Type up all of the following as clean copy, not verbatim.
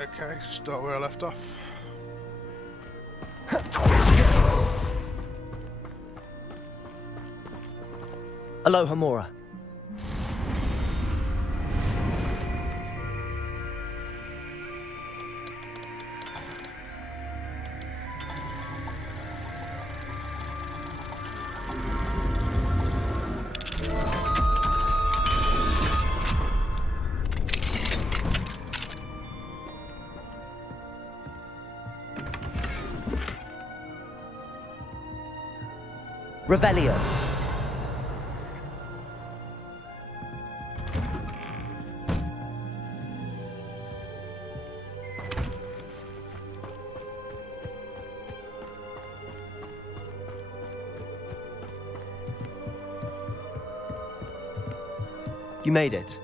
Okay, start where I left off. Aloha Mora. Revelio. You made it.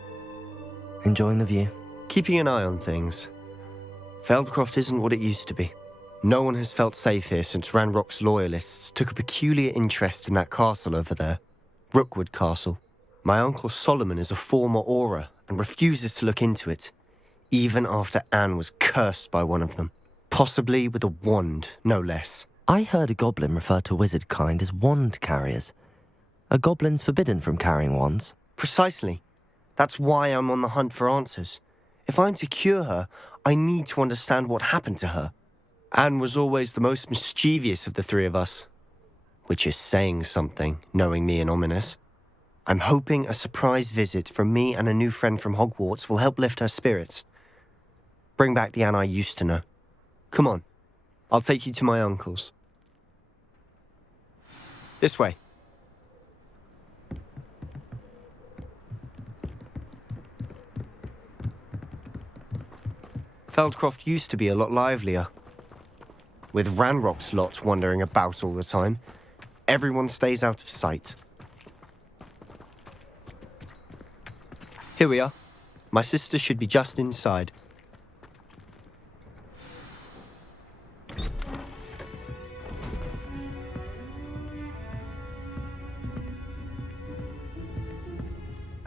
Enjoying the view? Keeping an eye on things. Feldcroft isn't what it used to be. No one has felt safe here since Ranrock's loyalists took a peculiar interest in that castle over there. Rookwood Castle. My uncle Solomon is a former Auror and refuses to look into it, even after Anne was cursed by one of them. Possibly with a wand, no less. I heard a goblin refer to wizard kind as wand carriers. Are goblins forbidden from carrying wands? Precisely. That's why I'm on the hunt for answers. If I'm to cure her, I need to understand what happened to her. Anne was always the most mischievous of the three of us. Which is saying something, knowing me and Ominous. I'm hoping a surprise visit from me and a new friend from Hogwarts will help lift her spirits. Bring back the Anne I used to know. Come on, I'll take you to my uncle's. This way. Feldcroft used to be a lot livelier. With Ranrock's lot wandering about all the time, everyone stays out of sight. Here we are. My sister should be just inside.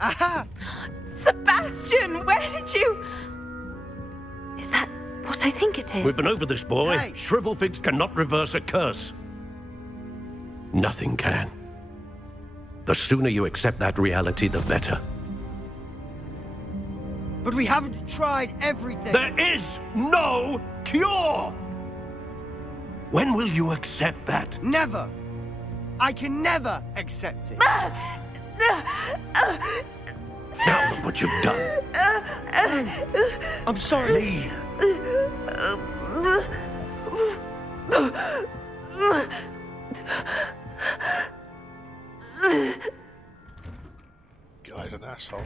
Aha! Sebastian, where did you... Is that what I think it is? We've been over this, boy. Hey. Shrivelfigs cannot reverse a curse. Nothing can. The sooner you accept that reality, the better. But we haven't tried everything. There is no cure! When will you accept that? Never. I can never accept it. Now look what you've done. I'm sorry. Leave. Guy's an asshole.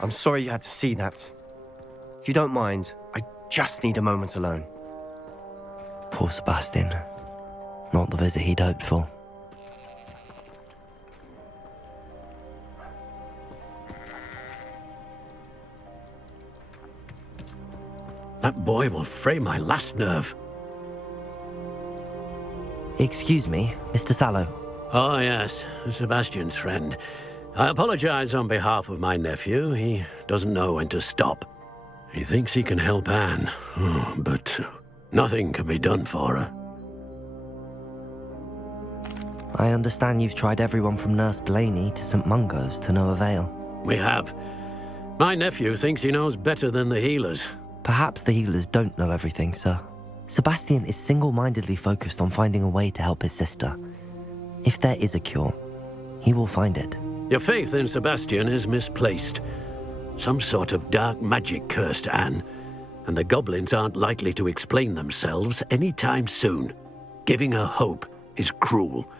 I'm sorry you had to see that. If you don't mind, I just need a moment alone. Poor Sebastian. Not the visit he'd hoped for. That boy will fray my last nerve. Excuse me, Mr. Sallow. Oh, yes, Sebastian's friend. I apologize on behalf of my nephew. He doesn't know when to stop. He thinks he can help Anne, but nothing can be done for her. I understand you've tried everyone from Nurse Blaney to St. Mungo's to no avail. We have. My nephew thinks he knows better than the healers. Perhaps the healers don't know everything, sir. Sebastian is single-mindedly focused on finding a way to help his sister. If there is a cure, he will find it. Your faith in Sebastian is misplaced. Some sort of dark magic cursed Anne, and the goblins aren't likely to explain themselves anytime soon. Giving her hope is cruel.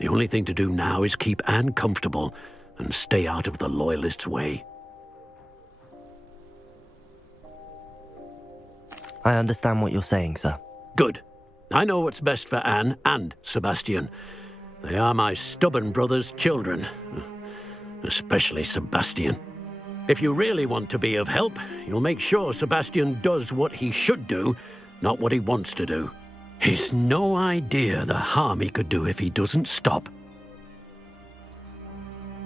The only thing to do now is keep Anne comfortable and stay out of the Loyalists' way. I understand what you're saying, sir. Good. I know what's best for Anne and Sebastian. They are my stubborn brother's children. Especially Sebastian. If you really want to be of help, you'll make sure Sebastian does what he should do, not what he wants to do. He's no idea the harm he could do if he doesn't stop.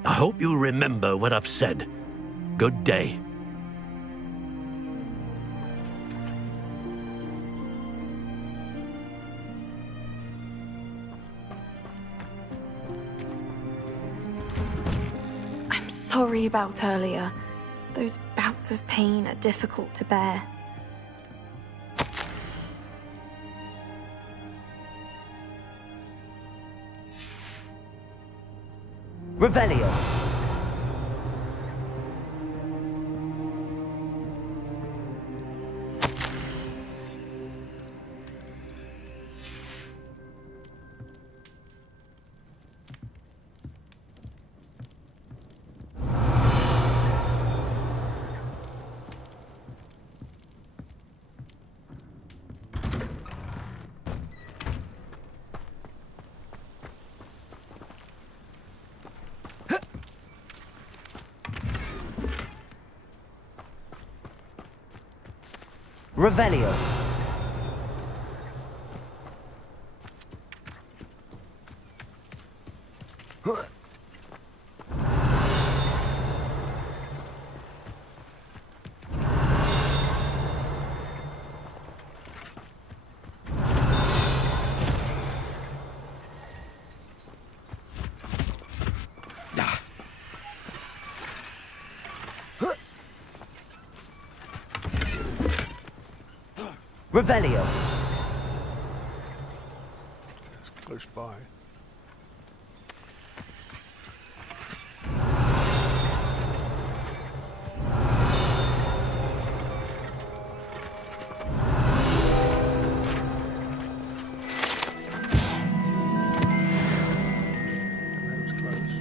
I hope you remember what I've said. Good day. sorry about earlier. Those bouts of pain are difficult to bear. Revelio. Revelio. Revelio. It's close by. That was close.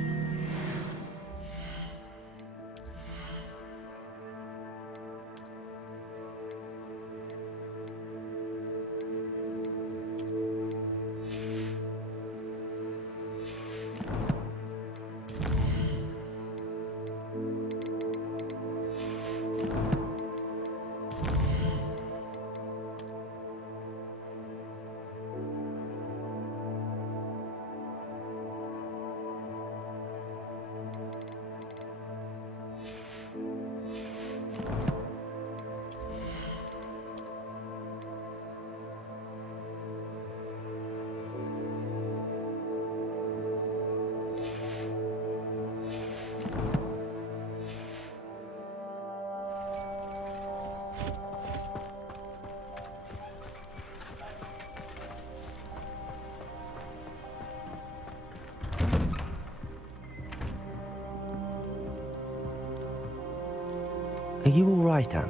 Are you all right, Anne?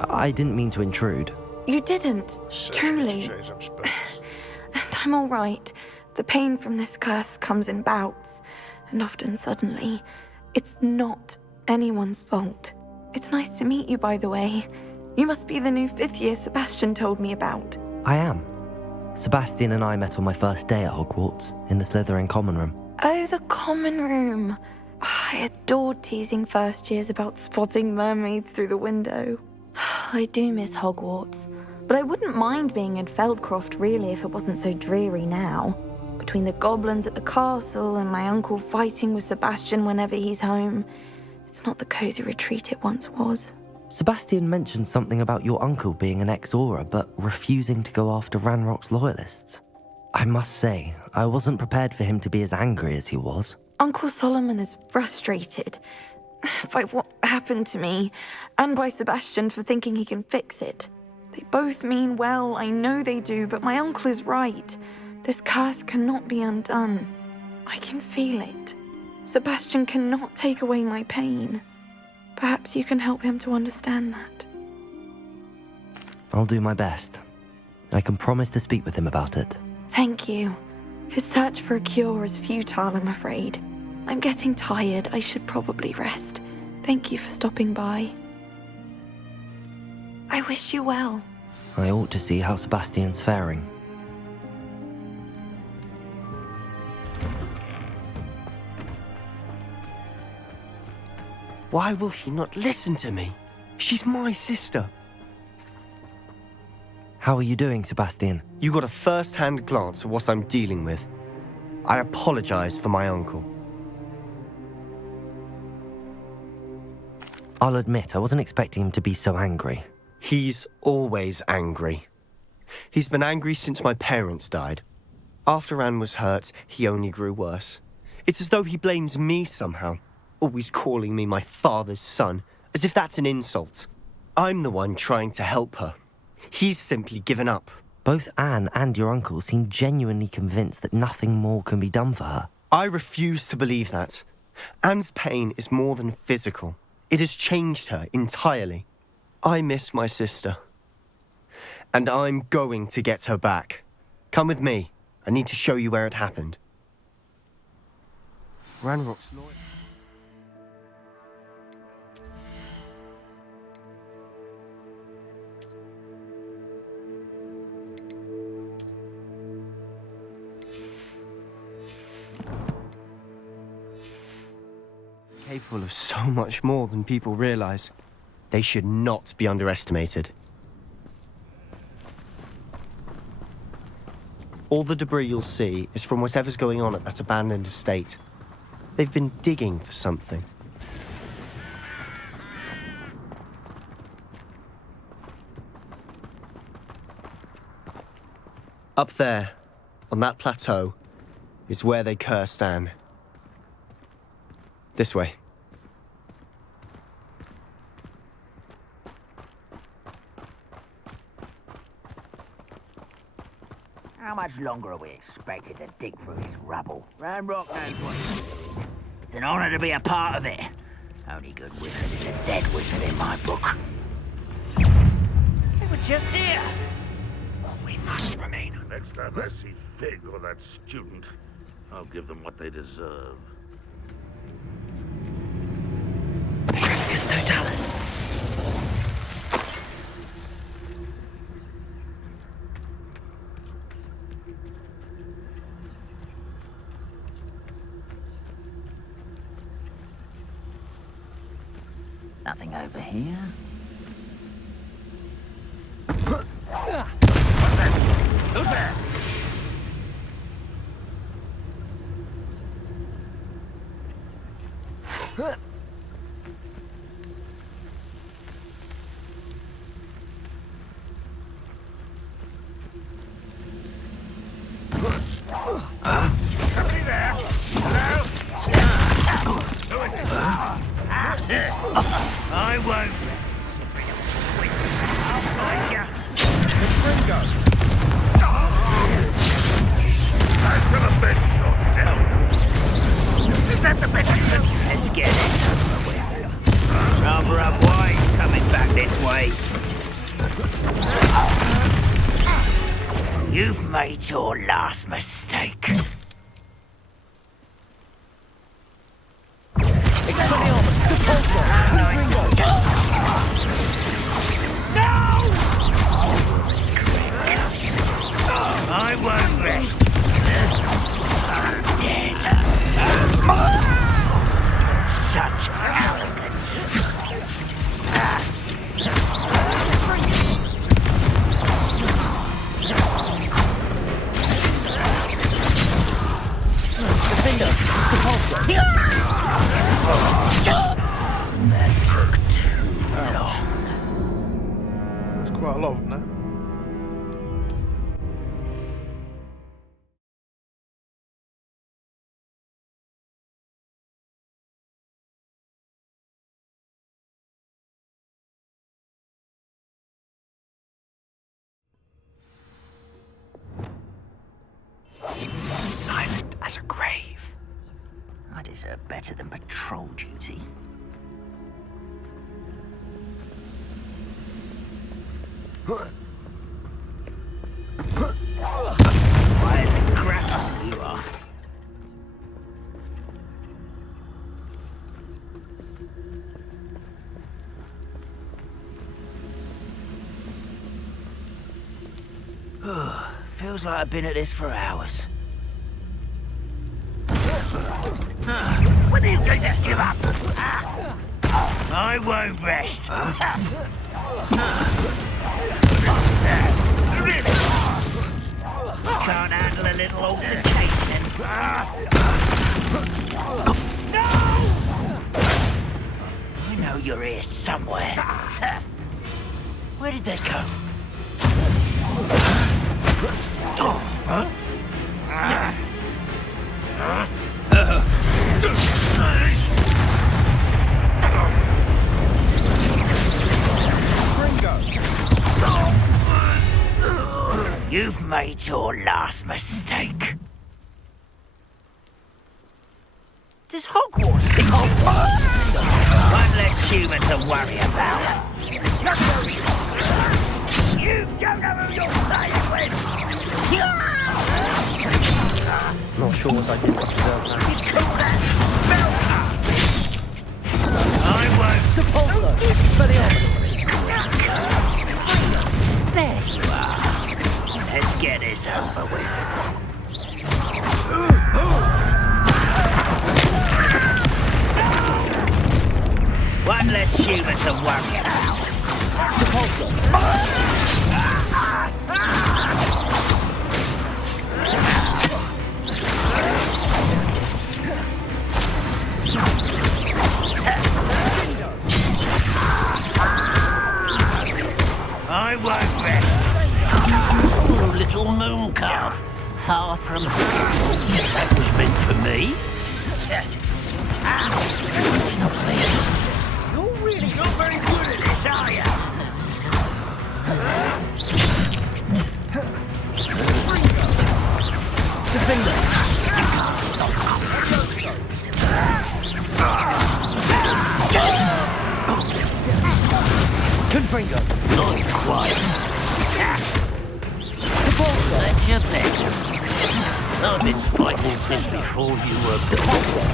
I didn't mean to intrude. You didn't, truly. And I'm all right. The pain from this curse comes in bouts, and often suddenly. It's not anyone's fault. It's nice to meet you, by the way. You must be the new 5th year Sebastian told me about. I am. Sebastian and I met on my first day at Hogwarts, in the Slytherin common room. Oh, the common room. I adored teasing first years about spotting mermaids through the window. I do miss Hogwarts, but I wouldn't mind being in Feldcroft really if it wasn't so dreary now. Between the goblins at the castle and my uncle fighting with Sebastian whenever he's home, it's not the cosy retreat it once was. Sebastian mentioned something about your uncle being an ex-Auror, but refusing to go after Ranrock's loyalists. I must say, I wasn't prepared for him to be as angry as he was. Uncle Solomon is frustrated by what happened to me, and by Sebastian for thinking he can fix it. They both mean well, I know they do, but my uncle is right. This curse cannot be undone. I can feel it. Sebastian cannot take away my pain. Perhaps you can help him to understand that. I'll do my best. I can promise to speak with him about it. Thank you. His search for a cure is futile, I'm afraid. I'm getting tired. I should probably rest. Thank you for stopping by. I wish you well. I ought to see how Sebastian's faring. Why will he not listen to me? She's my sister. How are you doing, Sebastian? You got a first-hand glance at what I'm dealing with. I apologize for my uncle. I'll admit, I wasn't expecting him to be so angry. He's always angry. He's been angry since my parents died. After Anne was hurt, he only grew worse. It's as though he blames me somehow. Always calling me my father's son, as if that's an insult. I'm the one trying to help her. He's simply given up. Both Anne and your uncle seem genuinely convinced that nothing more can be done for her. I refuse to believe that. Anne's pain is more than physical. It has changed her entirely. I miss my sister. And I'm going to get her back. Come with me. I need to show you where it happened. Ranrock's lawyer. Capable of so much more than people realize. They should not be underestimated. All the debris you'll see is from whatever's going on at that abandoned estate. They've been digging for something. Up there, on that plateau, is where they cursed Anne. This way. How much longer are we expected to dig through this rubble? Ranrock knows what to do. It's an honor to be a part of it. Only good wizard is a dead wizard in my book. They were just here. We must remain. Next time I see Fig or that student, I'll give them what they deserve. Petrificus Totalis. Nothing over here. Who's there? Somebody there? Hello? Who is it? I won't. I'll find you. It's Ringo. I'm gonna bet your devil. Is that the best you can? Let's get it over with. Rather have wives coming back this way. You've made your last mistake. Expelliarmus, Depulso, Ringo. I won't rest. I'm dead. Such arrogance. That took too long. There's quite a lot of them there. Silent as a grave. I deserve better than patrol duty. Why is it crap you are? Feels like I've been at this for hours. When are you going to give up? I won't rest. Really? Can't handle a little altercation. No! I know you're here somewhere. Where did they go? You've made your last mistake. Does Hogwarts tick off? One less human to worry about. You don't know who you're playing with! Not sure what I did to deserve that. I won't. Depulso! Expelliarmus! There you are. Let's get this over with. One less human to worry about. Depulso! I won't rest. Oh, little moon calf. Far from home. That was meant for me. It's not me. You're really not very good at this, are you? Defender! Confringo! Not quite. Depulso! Let you bet. I've been fighting since before you were born.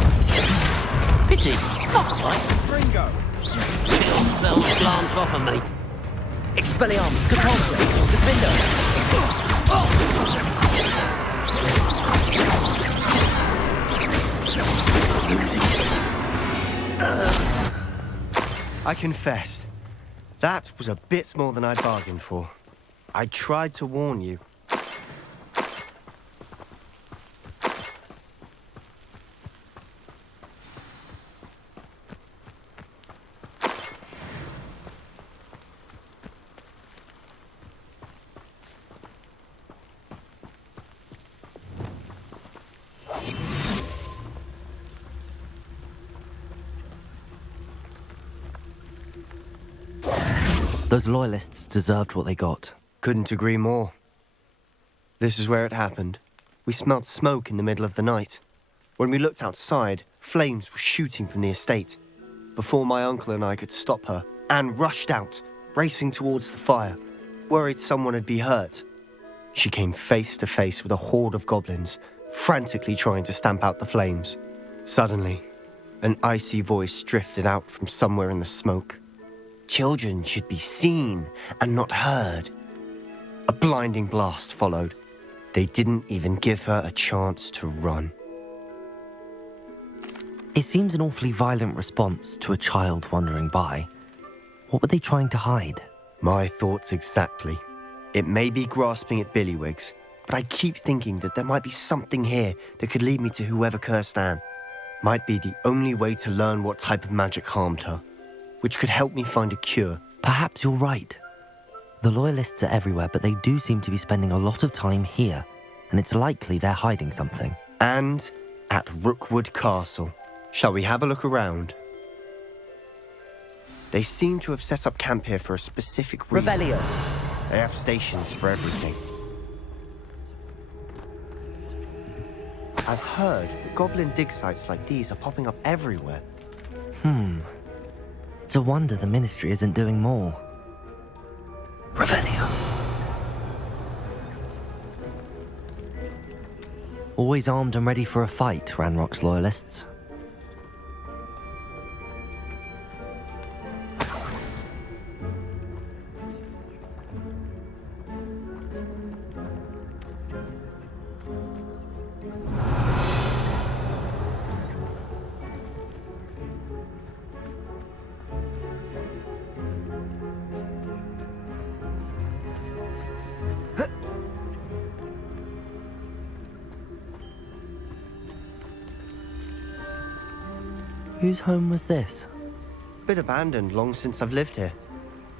Pity. Not quite. Confringo! Chill spells glance off of me. Expelliarmus! Depulso! Defender! I confess, that was a bit more than I bargained for. I tried to warn you. Those loyalists deserved what they got. Couldn't agree more. This is where it happened. We smelled smoke in the middle of the night. When we looked outside, flames were shooting from the estate. Before my uncle and I could stop her, Anne rushed out, racing towards the fire, worried someone had been hurt. She came face to face with a horde of goblins, frantically trying to stamp out the flames. Suddenly, an icy voice drifted out from somewhere in the smoke. Children should be seen and not heard. A blinding blast followed. They didn't even give her a chance to run. It seems an awfully violent response to a child wandering by. What were they trying to hide? My thoughts exactly. It may be grasping at Billywigs, but I keep thinking that there might be something here that could lead me to whoever cursed Anne. Might be the only way to learn what type of magic harmed her, which could help me find a cure. Perhaps you're right. The loyalists are everywhere, but they do seem to be spending a lot of time here, and it's likely they're hiding something. And at Rookwood Castle. Shall we have a look around? They seem to have set up camp here for a specific reason. Revelio! They have stations for everything. I've heard that goblin dig sites like these are popping up everywhere. It's a wonder the Ministry isn't doing more. Revelio. Always armed and ready for a fight, Ranrock's loyalists. Whose home was this? Been abandoned long since I've lived here.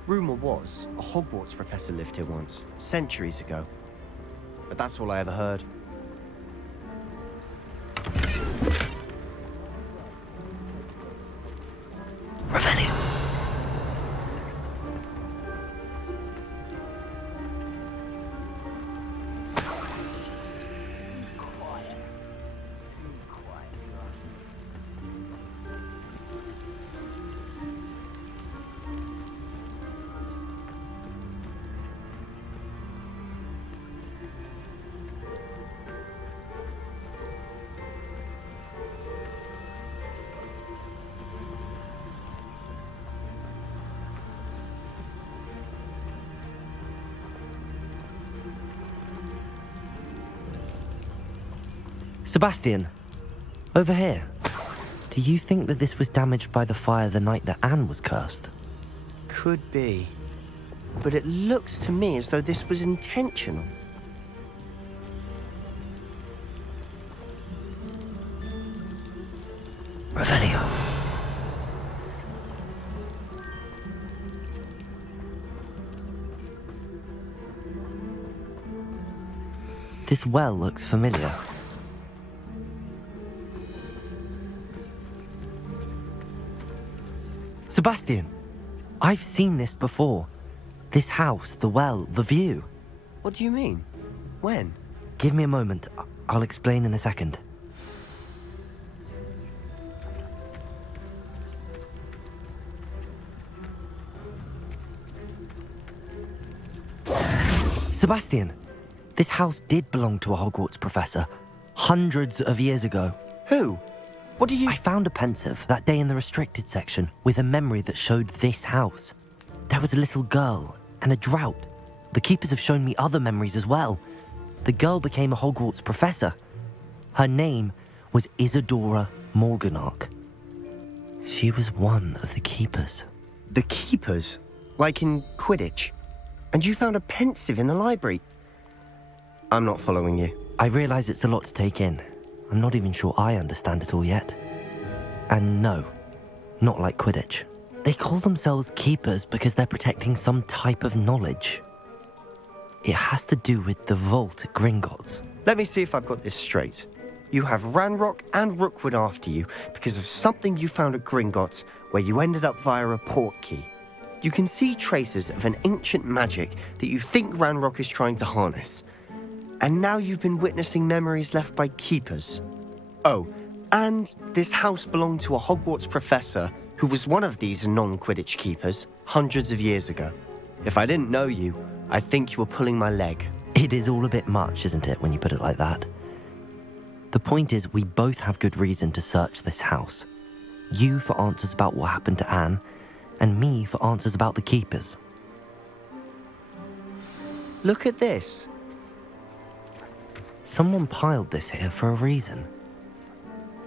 Rumour was, a Hogwarts professor lived here once, centuries ago. But that's all I ever heard. Revelio. Sebastian, over here. Do you think that this was damaged by the fire the night that Anne was cursed? Could be. But it looks to me as though this was intentional. Revelio. This well looks familiar. Sebastian, I've seen this before. This house, the well, the view. What do you mean? When? Give me a moment. I'll explain in a second. Sebastian, this house did belong to a Hogwarts professor hundreds of years ago. Who? What do you... I found a pensive that day in the restricted section with a memory that showed this house. There was a little girl and a drought. The keepers have shown me other memories as well. The girl became a Hogwarts professor. Her name was Isadora Morganach. She was one of the keepers. The keepers? Like in Quidditch? And you found a pensive in the library? I'm not following you. I realize it's a lot to take in. I'm not even sure I understand it all yet. And no, not like Quidditch. They call themselves keepers because they're protecting some type of knowledge. It has to do with the vault at Gringotts. Let me see if I've got this straight. You have Ranrock and Rookwood after you because of something you found at Gringotts where you ended up via a port key. You can see traces of an ancient magic that you think Ranrock is trying to harness. And now you've been witnessing memories left by keepers. Oh, and this house belonged to a Hogwarts professor who was one of these non-Quidditch keepers hundreds of years ago. If I didn't know you, I'd think you were pulling my leg. It is all a bit much, isn't it, when you put it like that? The point is, we both have good reason to search this house. You for answers about what happened to Anne, and me for answers about the keepers. Look at this. Someone piled this here for a reason.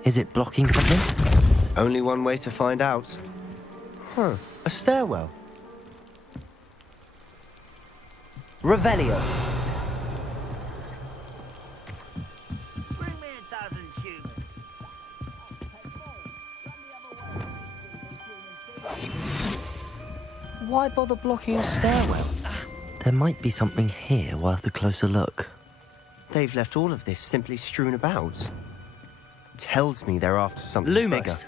Is it blocking something? Only one way to find out. Huh, a stairwell. Revelio. Bring me 1,000 humans. Why bother blocking a stairwell? There might be something here worth a closer look. They've left all of this simply strewn about. Tells me they're after something bigger. Lumos.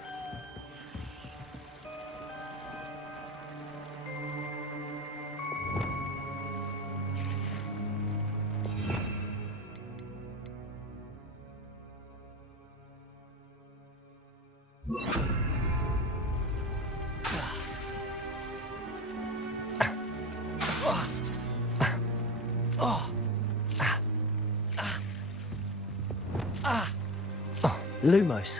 Lumos.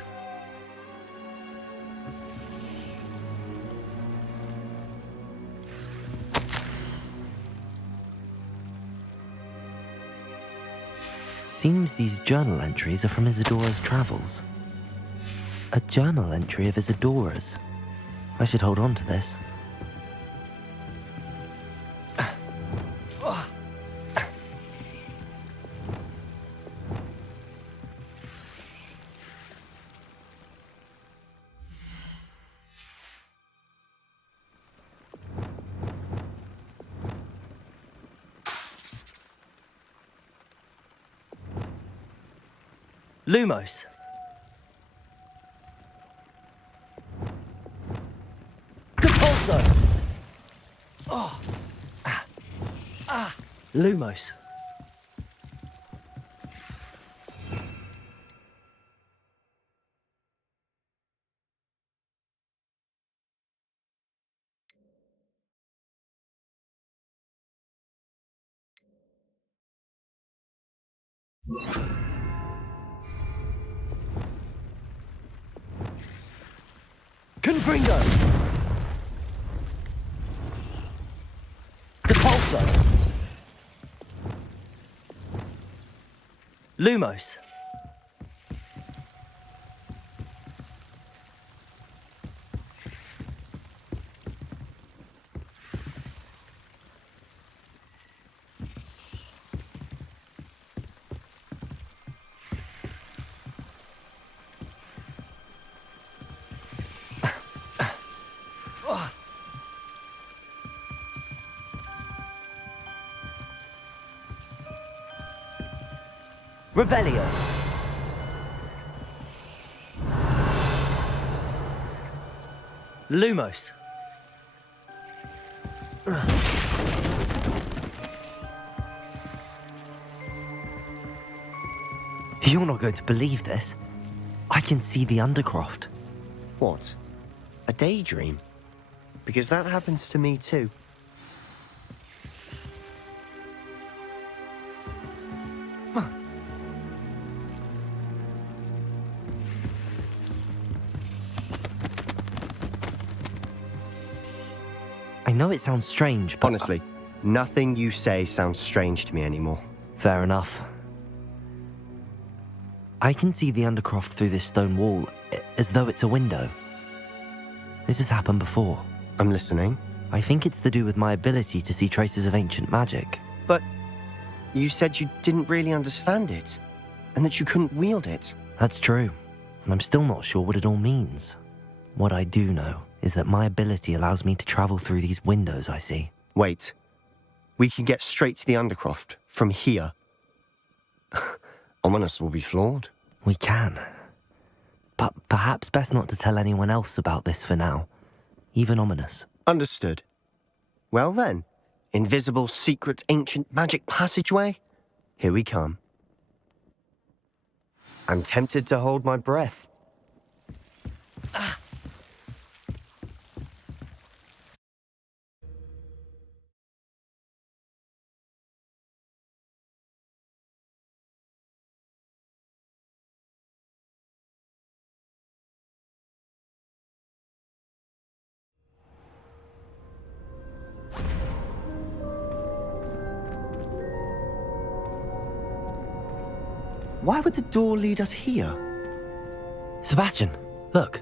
Seems these journal entries are from Isadora's travels. A journal entry of Isadora's. I should hold on to this. Lumos. Compulso. Lumos. Confringo. Depulso. Lumos. Revelio. Lumos. You're not going to believe this. I can see the Undercroft. What? A daydream? Because that happens to me too. I know it sounds strange, but... Honestly, nothing you say sounds strange to me anymore. Fair enough. I can see the Undercroft through this stone wall, as though it's a window. This has happened before. I'm listening. I think it's to do with my ability to see traces of ancient magic. But you said you didn't really understand it, and that you couldn't wield it. That's true, and I'm still not sure what it all means. What I do know is that my ability allows me to travel through these windows I see. Wait. We can get straight to the Undercroft from here. Ominous will be floored. We can. But perhaps best not to tell anyone else about this for now. Even Ominous. Understood. Well then, invisible, secret, ancient magic passageway? Here we come. I'm tempted to hold my breath. Why would the door lead us here? Sebastian, look.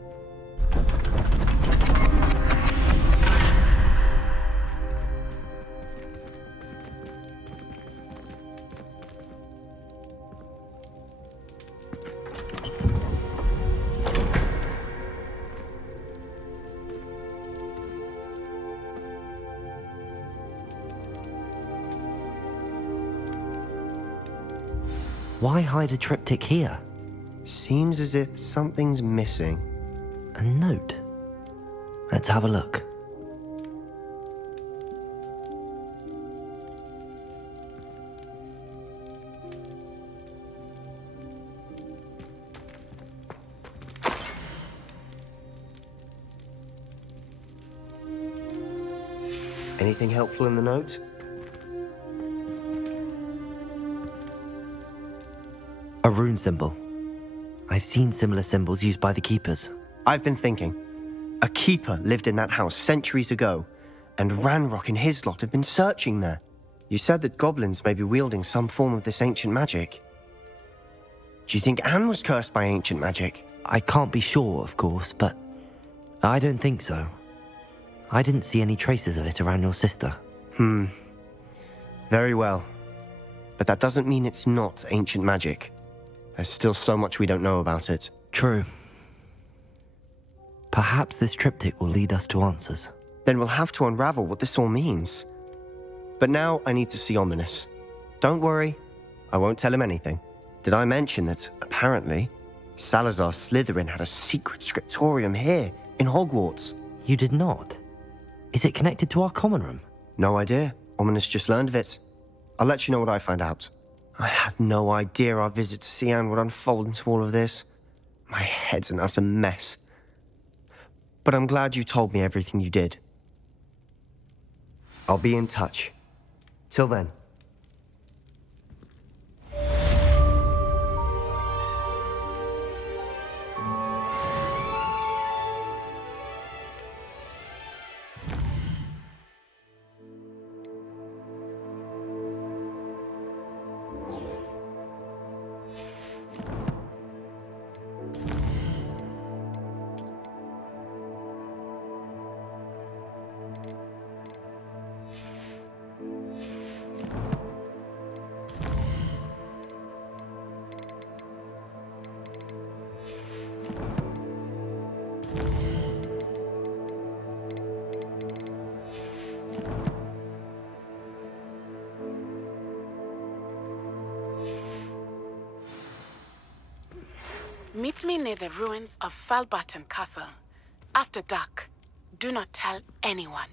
Why hide a triptych here? Seems as if something's missing. A note. Let's have a look. Anything helpful in the note? A rune symbol. I've seen similar symbols used by the keepers. I've been thinking. A keeper lived in that house centuries ago, and Ranrock and his lot have been searching there. You said that goblins may be wielding some form of this ancient magic. Do you think Anne was cursed by ancient magic? I can't be sure, of course, but I don't think so. I didn't see any traces of it around your sister. Very well. But that doesn't mean it's not ancient magic. There's still so much we don't know about it. True. Perhaps this triptych will lead us to answers. Then we'll have to unravel what this all means. But now I need to see Ominous. Don't worry, I won't tell him anything. Did I mention that, apparently, Salazar Slytherin had a secret scriptorium here, in Hogwarts? You did not? Is it connected to our common room? No idea. Ominous just learned of it. I'll let you know what I find out. I had no idea our visit to Cian would unfold into all of this. My head's an utter mess. But I'm glad you told me everything you did. I'll be in touch. Till then. Meet me near the ruins of Falbaton Castle. After dark. Do not tell anyone.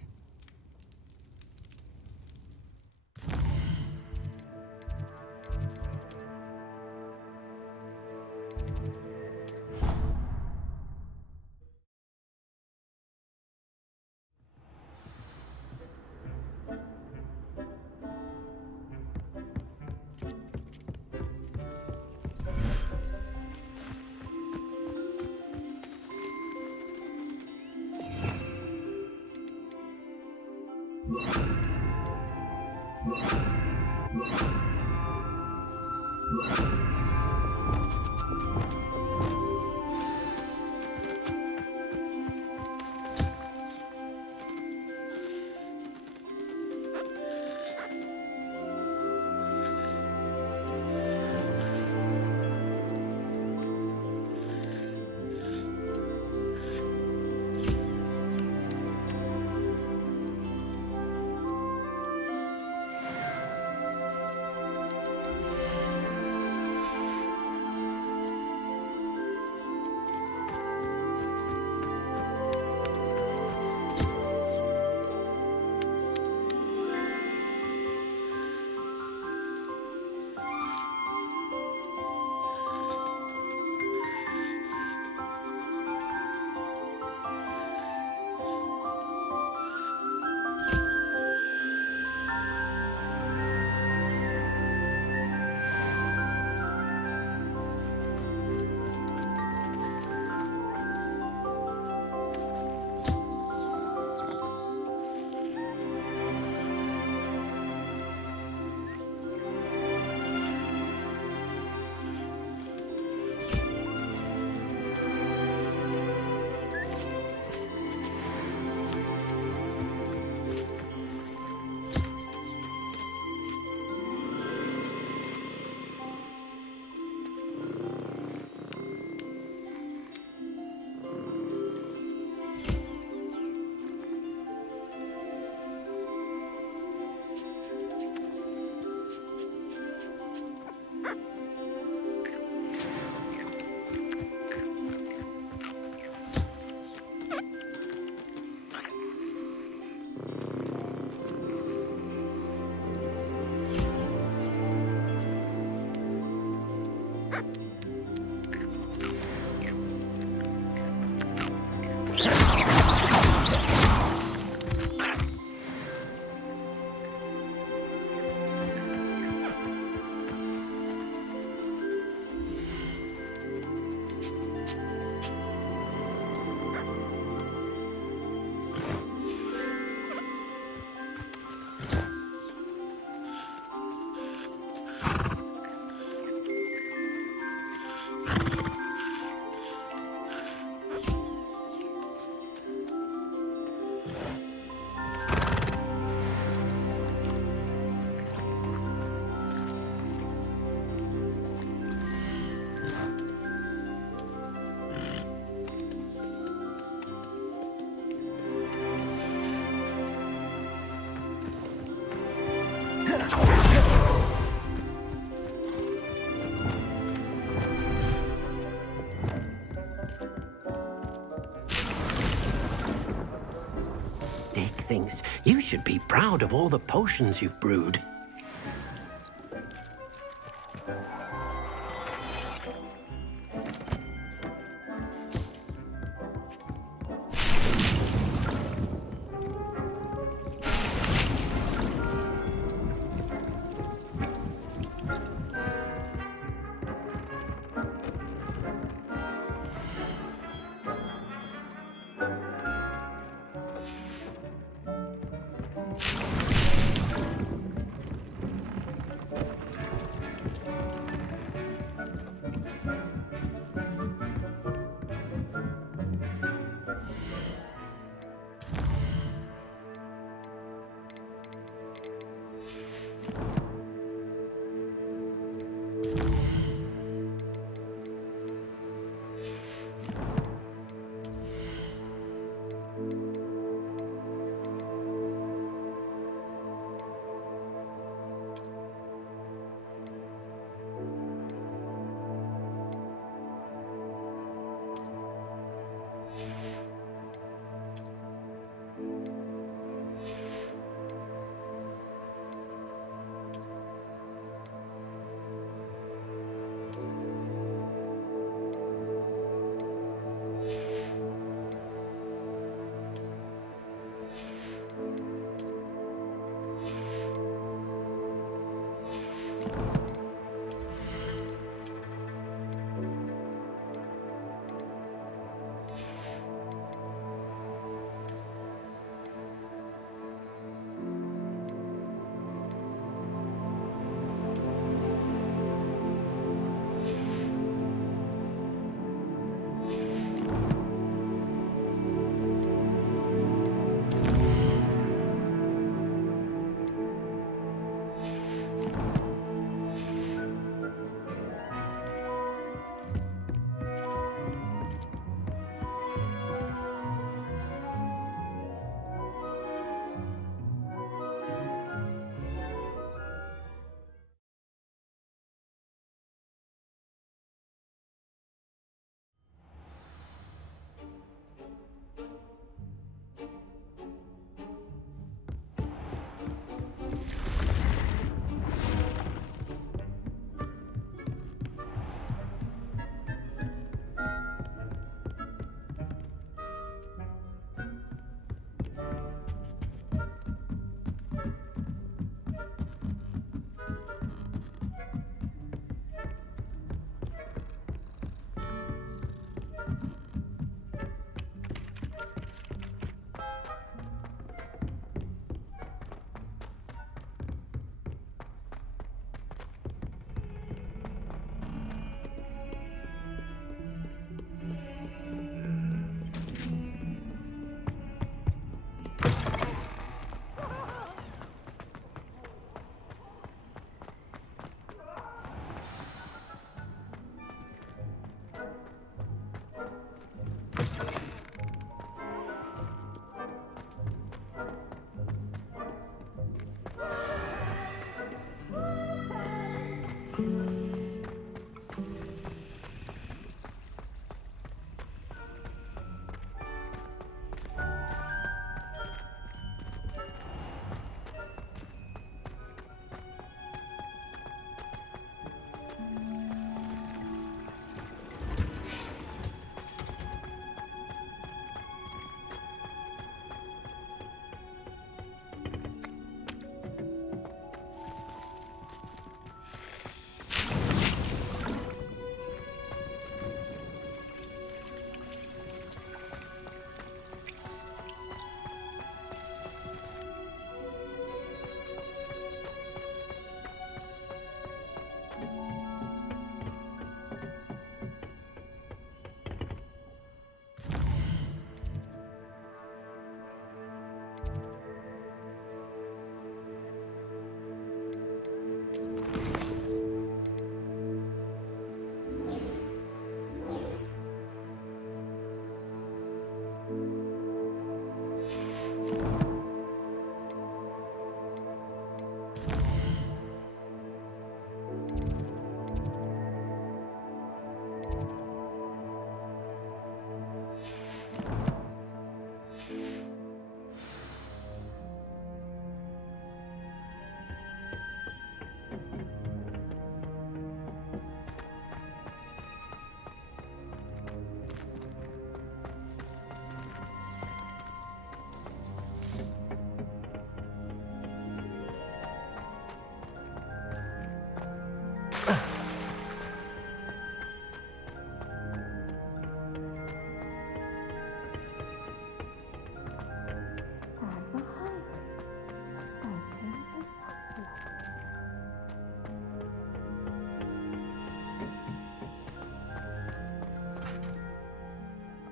Dick thinks you should be proud of all the potions you've brewed.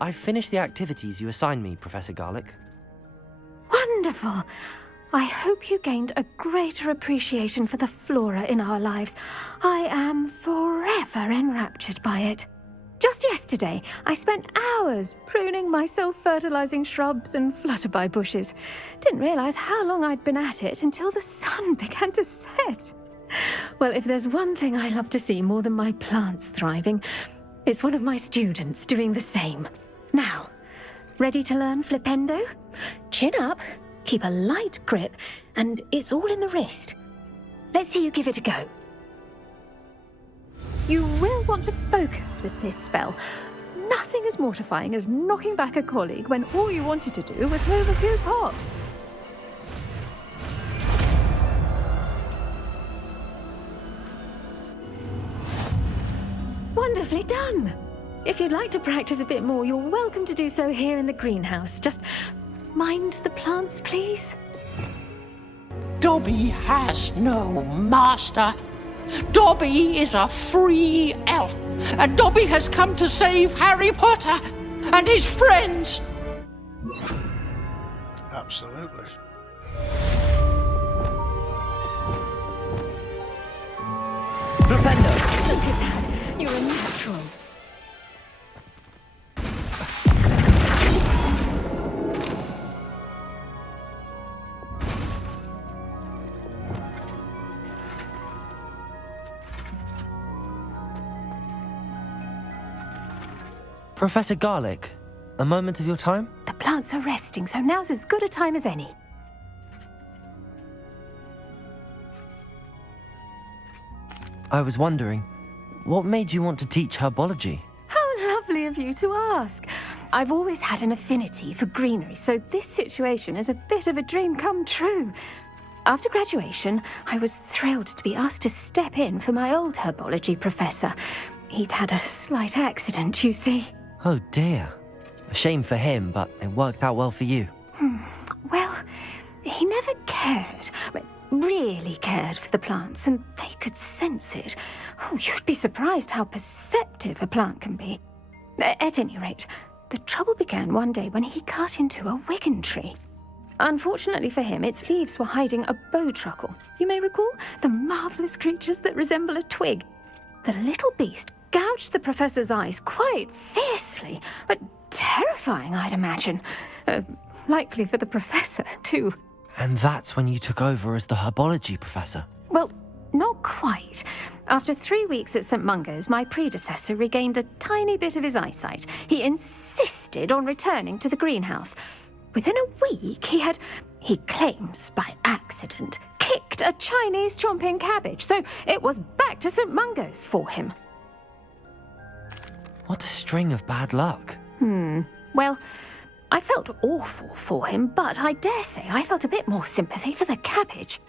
I finished the activities you assigned me, Professor Garlick. Wonderful. I hope you gained a greater appreciation for the flora in our lives. I am forever enraptured by it. Just yesterday, I spent hours pruning my self-fertilizing shrubs and flutterby bushes. Didn't realize how long I'd been at it until the sun began to set. Well, if there's one thing I love to see more than my plants thriving, it's one of my students doing the same. Now, ready to learn Flipendo? Chin up, keep a light grip, and it's all in the wrist. Let's see you give it a go. You will want to focus with this spell. Nothing as mortifying as knocking back a colleague when all you wanted to do was move a few pots. Wonderfully done! If you'd like to practice a bit more, you're welcome to do so here in the greenhouse. Just mind the plants, please. Dobby has no master. Dobby is a free elf, and Dobby has come to save Harry Potter and his friends. Absolutely. Flipendo! Look at that. You're a natural. Professor Garlick, a moment of your time? The plants are resting, so now's as good a time as any. I was wondering, what made you want to teach herbology? How lovely of you to ask. I've always had an affinity for greenery, so this situation is a bit of a dream come true. After graduation, I was thrilled to be asked to step in for my old herbology professor. He'd had a slight accident, you see. Oh dear. A shame for him, but it worked out well for you. Well, he never cared, really cared for the plants, and they could sense it. Oh, you'd be surprised how perceptive a plant can be. At any rate, the trouble began one day when he cut into a wigan tree. Unfortunately for him, its leaves were hiding a bowtruckle. You may recall the marvellous creatures that resemble a twig. The little beast gouged the professor's eyes quite fiercely, but terrifying, I'd imagine. Likely for the professor, too. And that's when you took over as the herbology professor? Well, not quite. After 3 weeks at St. Mungo's, my predecessor regained a tiny bit of his eyesight. He insisted on returning to the greenhouse. Within a week, he claims by accident, kicked a Chinese chomping cabbage, so it was back to St. Mungo's for him. What a string of bad luck. Well, I felt awful for him, but I dare say I felt a bit more sympathy for the cabbage.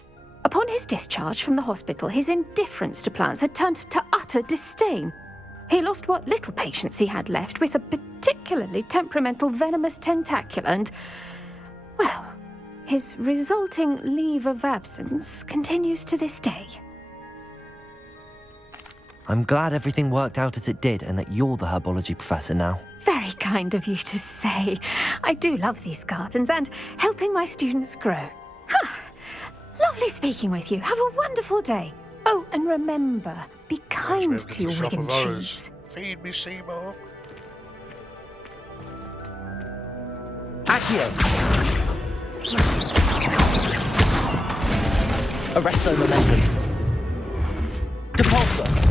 Upon his discharge from the hospital, his indifference to plants had turned to utter disdain. He lost what little patience he had left with a particularly temperamental venomous tentacula and, well, his resulting leave of absence continues to this day. I'm glad everything worked out as it did and that you're the herbology professor now. Very kind of you to say. I do love these gardens and helping my students grow. Lovely speaking with you. Have a wonderful day. Oh, and remember, be kind to your wigan trees. Feed me, Seymour. Accio! Arresto momentum. Depulsor!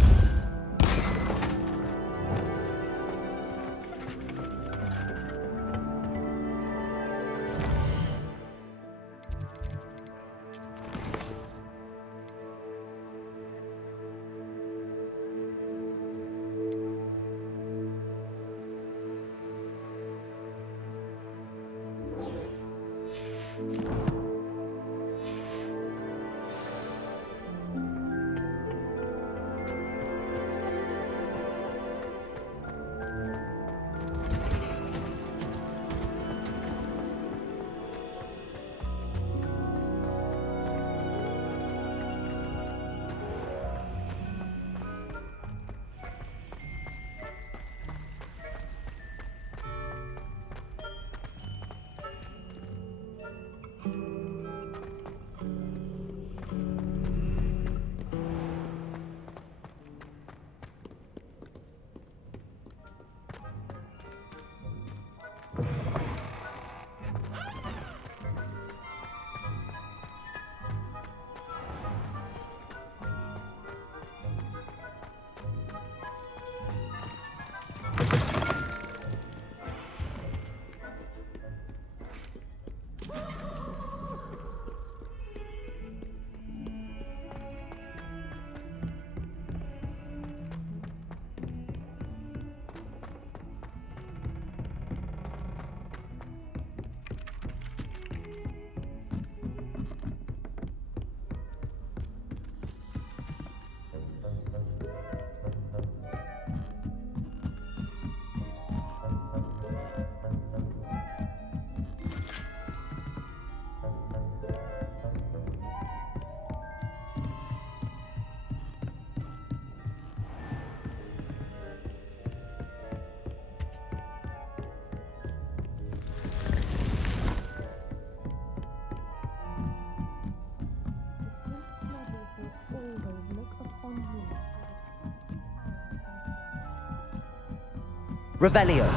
Revelio.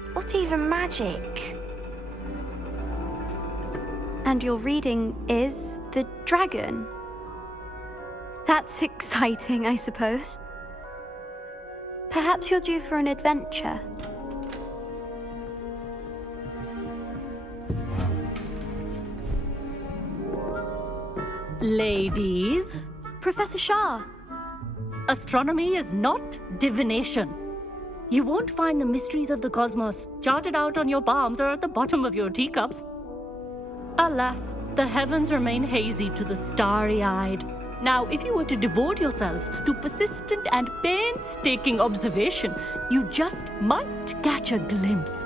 It's not even magic. And your reading is the dragon. That's exciting, I suppose. Perhaps you're due for an adventure. Ladies, Professor Shah. astronomy is not divination. You won't find the mysteries of the cosmos charted out on your palms or at the bottom of your teacups. Alas, the heavens remain hazy to the starry-eyed. Now, if you were to devote yourselves to persistent and painstaking observation, you just might catch a glimpse.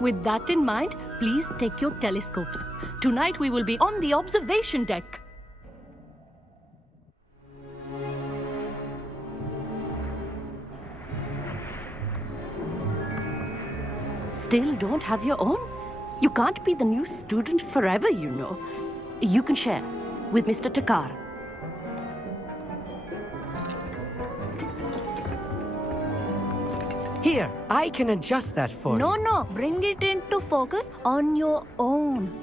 With that in mind, please take your telescopes. Tonight we will be on the observation deck. Still don't have your own? You can't be the new student forever, you know. You can share with Mr. Takar. Here, I can adjust that for you. No, bring it into focus on your own.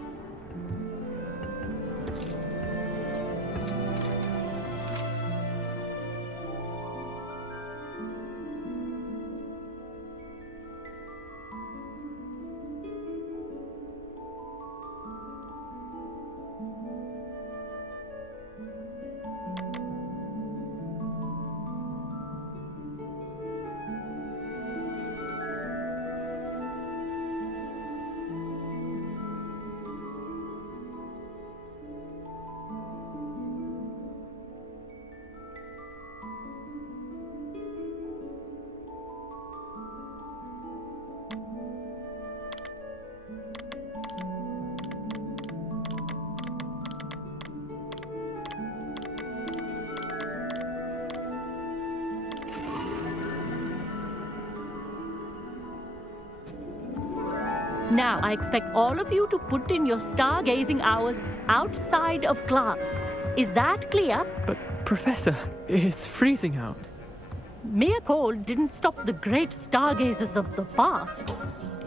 Now, I expect all of you to put in your stargazing hours outside of class. Is that clear? But, Professor, it's freezing out. Mere cold didn't stop the great stargazers of the past.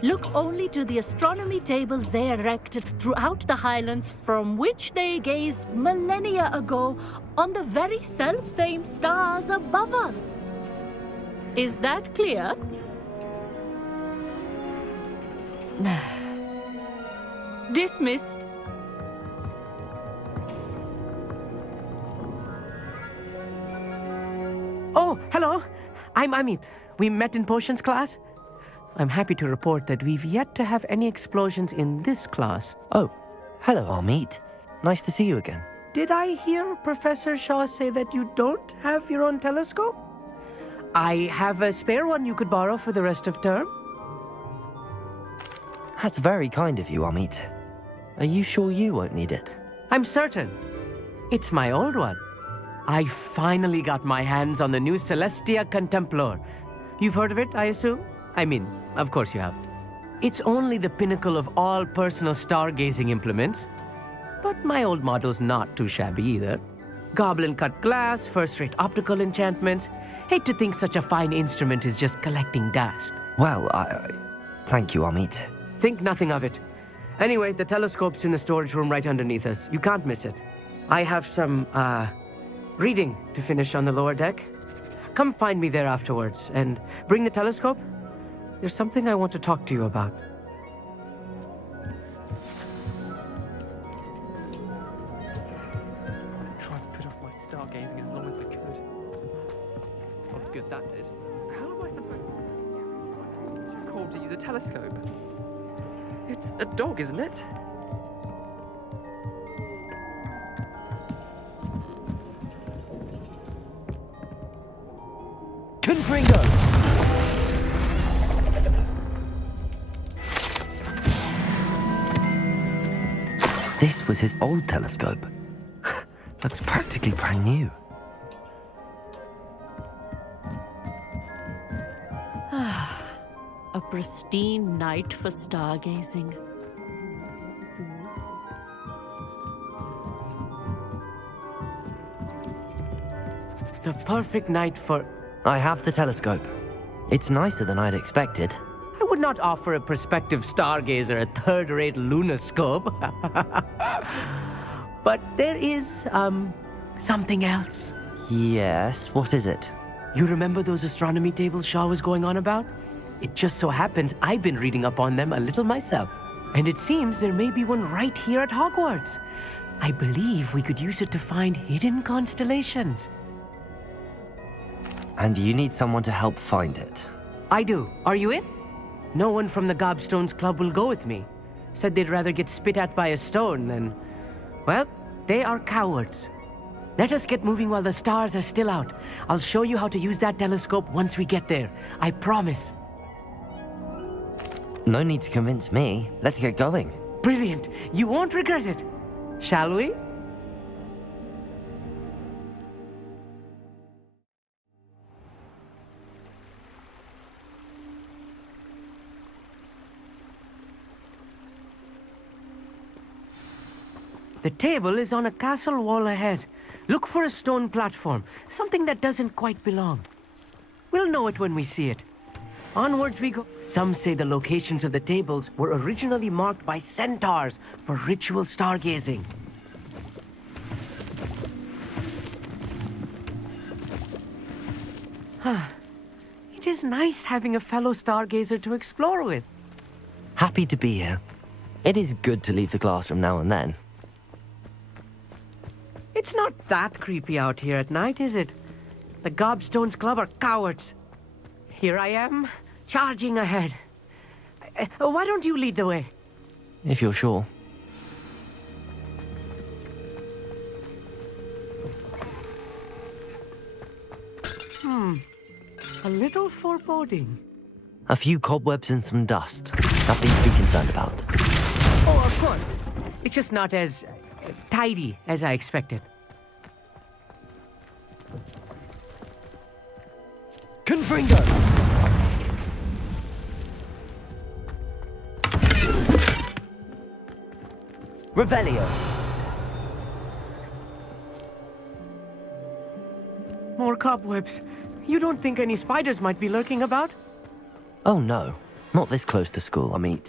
Look only to the astronomy tables they erected throughout the highlands from which they gazed millennia ago on the very self-same stars above us. Is that clear? Dismissed. Oh, hello. I'm Amit. We met in potions class. I'm happy to report that we've yet to have any explosions in this class. Oh, hello, Amit. Nice to see you again. Did I hear Professor Shaw say that you don't have your own telescope? I have a spare one you could borrow for the rest of term. That's very kind of you, Amit. Are you sure you won't need it? I'm certain. It's my old one. I finally got my hands on the new Celestia Contemplor. You've heard of it, I assume? I mean, of course you have. It's only the pinnacle of all personal stargazing implements. But my old model's not too shabby either. Goblin-cut glass, first-rate optical enchantments. Hate to think such a fine instrument is just collecting dust. Well, thank you, Amit. Think nothing of it. Anyway, the telescope's in the storage room right underneath us. You can't miss it. I have some, reading to finish on the lower deck. Come find me there afterwards, and bring the telescope. There's something I want to talk to you about. Trying to put off my stargazing as long as I could. What good that did. How am I supposed... Too cold to use a telescope. It's a dog, isn't it? Confringo! This was his old telescope. Looks practically brand new. A pristine night for stargazing. The perfect night for... I have the telescope. It's nicer than I'd expected. I would not offer a prospective stargazer a third-rate lunoscope. But there is, something else. Yes, what is it? You remember those astronomy tables Shaw was going on about? It just so happens I've been reading up on them a little myself. And it seems there may be one right here at Hogwarts. I believe we could use it to find hidden constellations. And you need someone to help find it. I do. Are you in? No one from the Gobstones Club will go with me. Said they'd rather get spit at by a stone than... Well, they are cowards. Let us get moving while the stars are still out. I'll show you how to use that telescope once we get there. I promise. No need to convince me. Let's get going. Brilliant. You won't regret it. Shall we? The table is on a castle wall ahead. Look for a stone platform, something that doesn't quite belong. We'll know it when we see it. Onwards we go. Some say the locations of the tables were originally marked by centaurs for ritual stargazing. It is nice having a fellow stargazer to explore with. Happy to be here. It is good to leave the classroom now and then. It's not that creepy out here at night, is it? The Gobstones Club are cowards. Here I am, charging ahead. Why don't you lead the way? If you're sure. A little foreboding. A few cobwebs and some dust. Nothing to be concerned about. Oh, of course. It's just not as tidy as I expected. Confringo! Revelio! More cobwebs. You don't think any spiders might be lurking about? Oh no, not this close to school, I mean.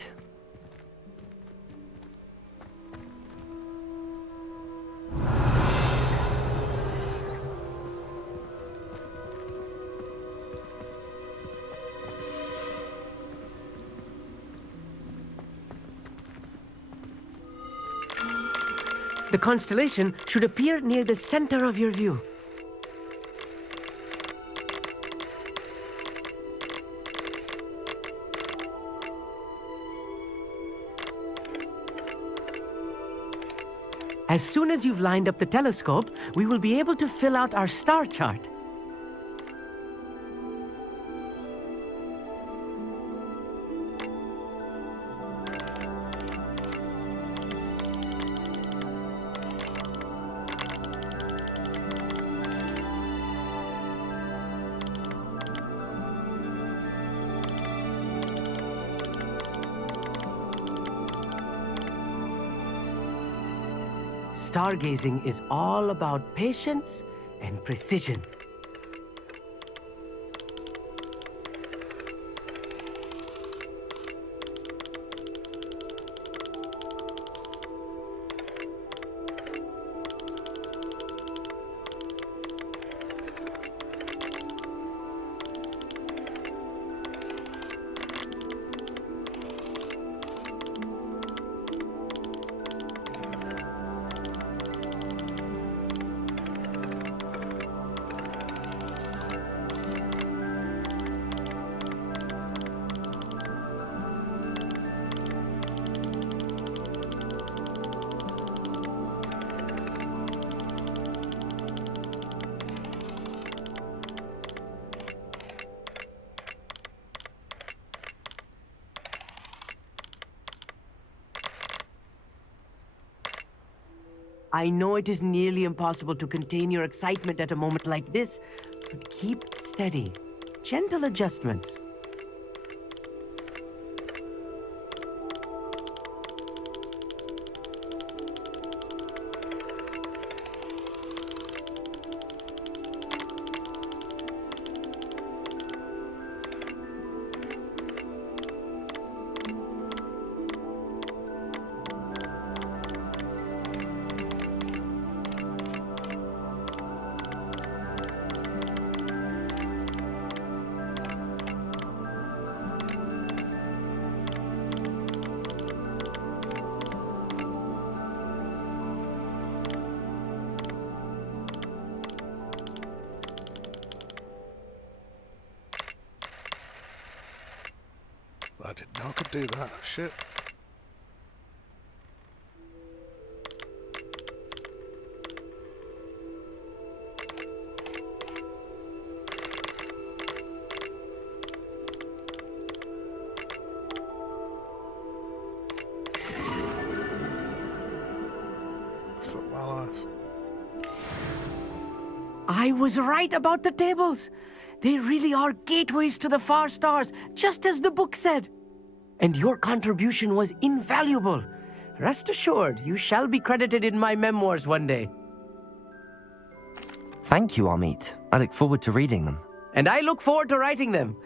The constellation should appear near the center of your view. As soon as you've lined up the telescope, we will be able to fill out our star chart. Stargazing is all about patience and precision. I know it is nearly impossible to contain your excitement at a moment like this, but keep steady. Gentle adjustments. do that. Shit. Fuck my life. I was right about the tables. They really are gateways to the far stars, just as the book said. And your contribution was invaluable. Rest assured, you shall be credited in my memoirs one day. Thank you, Amit. I look forward to reading them. And I look forward to writing them.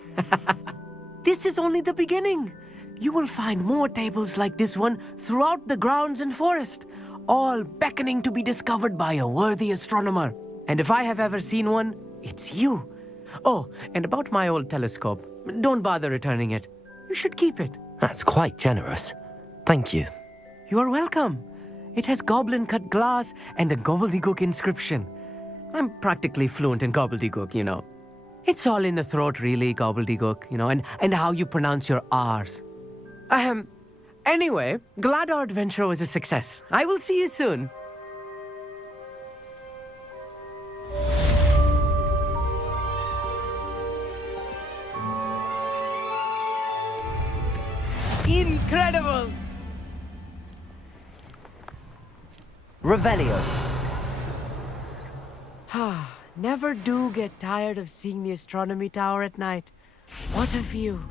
This is only the beginning. You will find more tables like this one throughout the grounds and forest, all beckoning to be discovered by a worthy astronomer. And if I have ever seen one, it's you. Oh, and about my old telescope, don't bother returning it. You should keep it. That's quite generous. Thank you. You are welcome. It has goblin-cut glass and a gobbledygook inscription. I'm practically fluent in gobbledygook, you know. It's all in the throat, really, gobbledygook, you know, and how you pronounce your R's. Anyway, glad our adventure was a success. I will see you soon. Incredible! Revelio. Never do get tired of seeing the astronomy tower at night. What a view.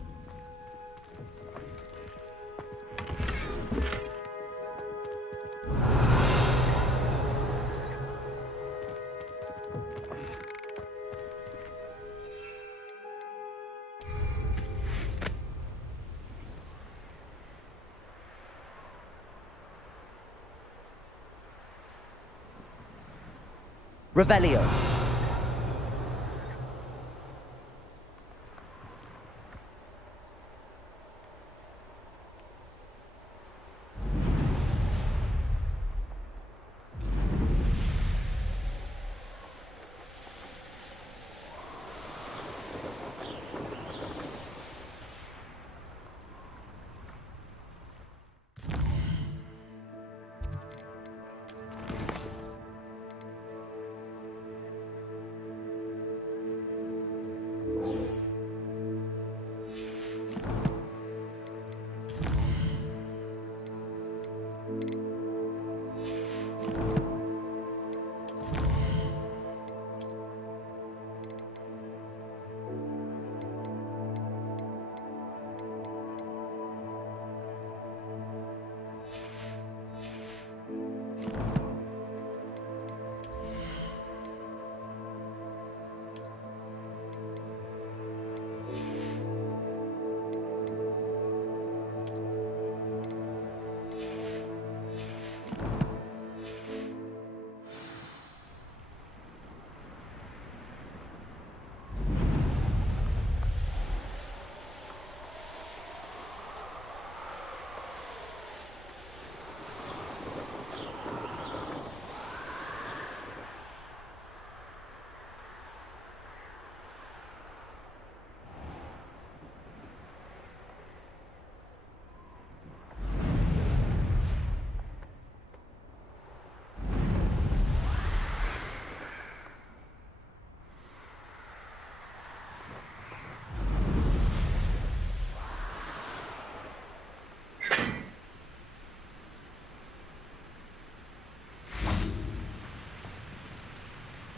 Revelio.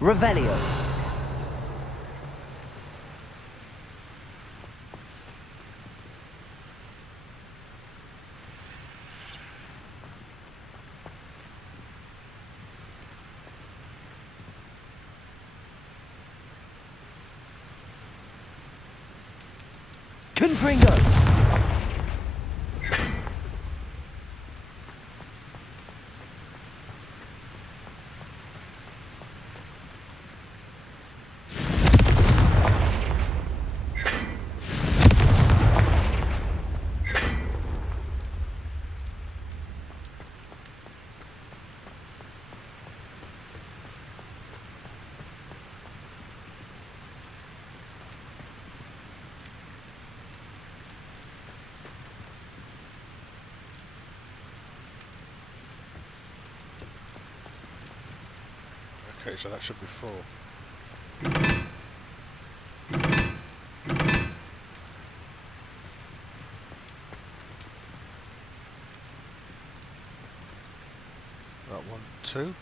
Revelio. Confringo. Okay, so that should be 4. That one, 2.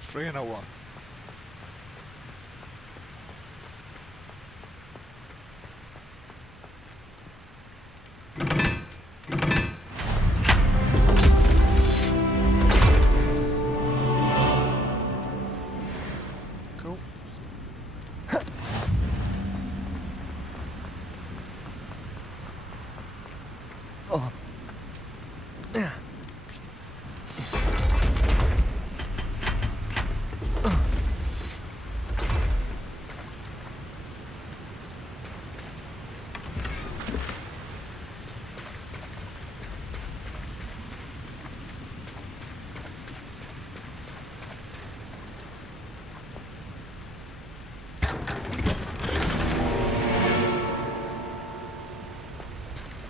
Three and a 1. Cool. Oh.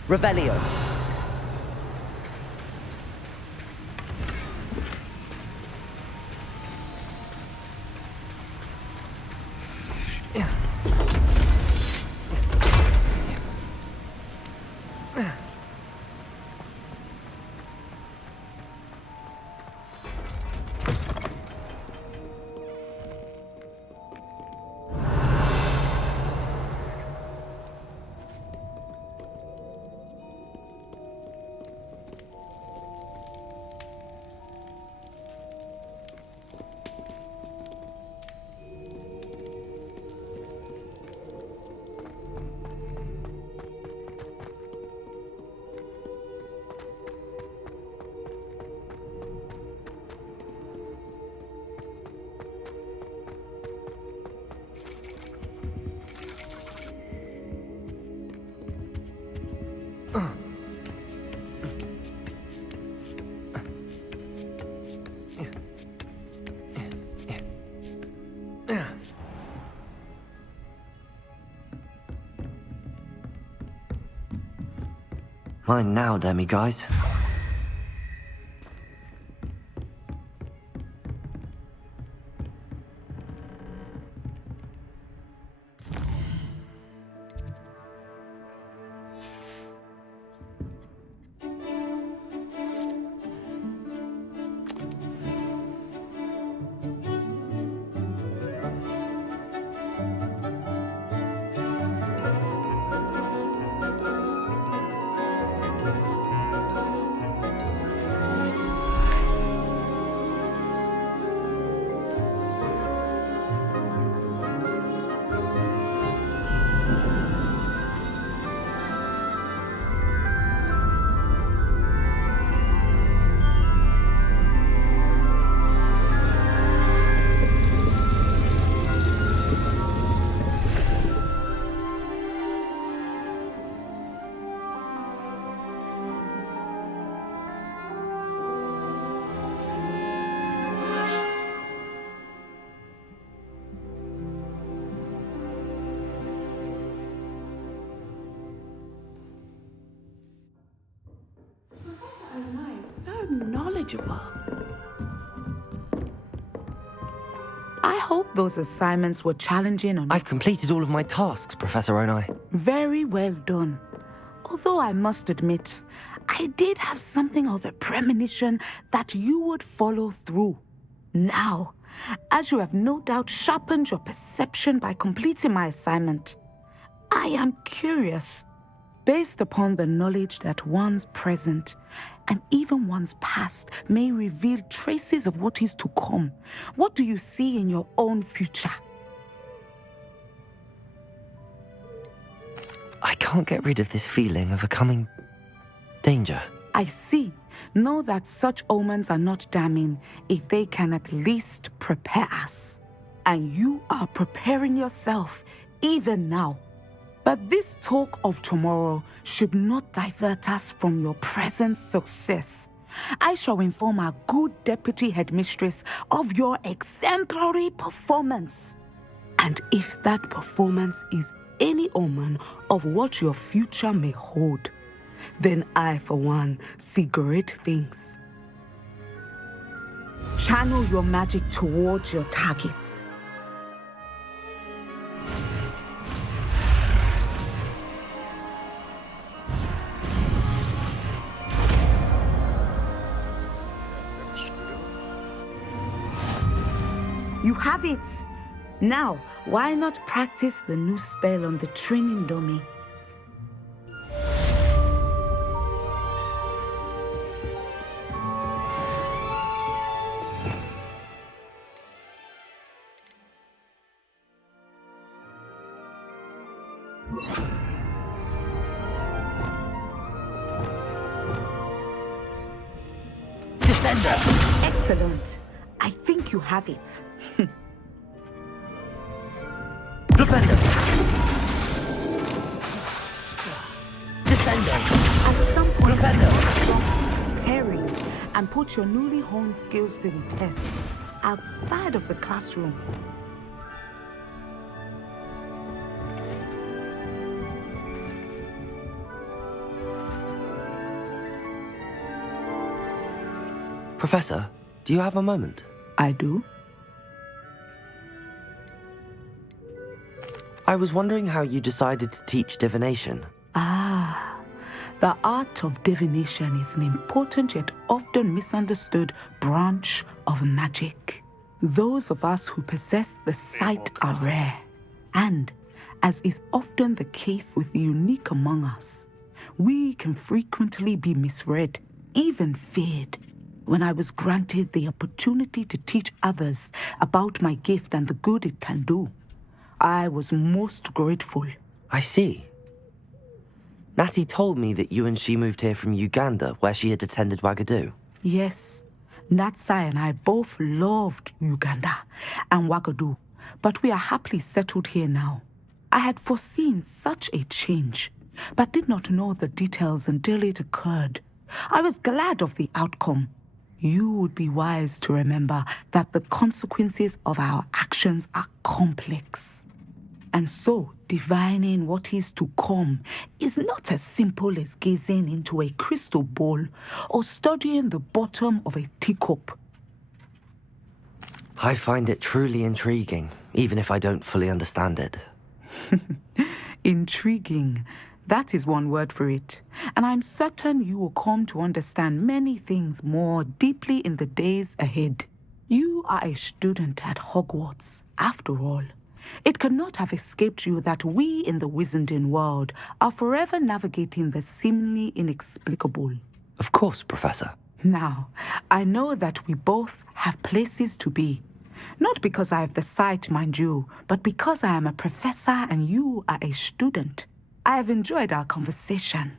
Revelio. Mine now, Demi, guys. Knowledgeable. I hope those assignments were challenging enough. I've completed all of my tasks, Professor Onai. Very well done. Although I must admit, I did have something of a premonition that you would follow through. Now, as you have no doubt sharpened your perception by completing my assignment, I am curious, based upon the knowledge that one's present and even one's past may reveal traces of what is to come. What do you see in your own future? I can't get rid of this feeling of a coming danger. I see. Know that such omens are not damning if they can at least prepare us. and you are preparing yourself even now. But this talk of tomorrow should not divert us from your present success. I shall inform our good deputy headmistress of your exemplary performance. And if that performance is any omen of what your future may hold, then I, for one, see great things. Channel your magic towards your targets. You have it! Now, why not practice the new spell on the training dummy? Descender! Excellent. I think you have it. Flipendo! Descendo! At some point, Flipendo! preparing and put your newly honed skills to the test outside of the classroom. Professor, do you have a moment? I do. I was wondering how you decided to teach divination. The art of divination is an important yet often misunderstood branch of magic. Those of us who possess the sight are rare, and, as is often the case with the unique among us, we can frequently be misread, even feared. When I was granted the opportunity to teach others about my gift and the good it can do, I was most grateful. I see. Natty told me that you and she moved here from Uganda, where she had attended Wagadu. Yes, Natsai and I both loved Uganda and Wagadu, but we are happily settled here now. I had foreseen such a change, but did not know the details until it occurred. I was glad of the outcome. You would be wise to remember that the consequences of our actions are complex. And so, divining what is to come is not as simple as gazing into a crystal ball or studying the bottom of a teacup. I find it truly intriguing, even if I don't fully understand it. Intriguing. That is one word for it. And I'm certain you will come to understand many things more deeply in the days ahead. You are a student at Hogwarts, after all. It cannot have escaped you that we in the Wizarding world are forever navigating the seemingly inexplicable. Of course, Professor. Now, I know that we both have places to be. Not because I have the sight, mind you, but because I am a professor and you are a student. I have enjoyed our conversation.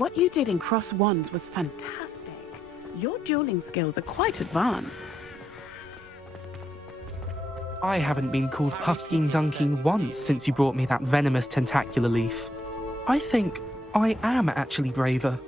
What you did in Cross Wands was fantastic. Your dueling skills are quite advanced. I haven't been called Puffskein Dunking once since you brought me that venomous tentacular leaf. I think I am actually braver.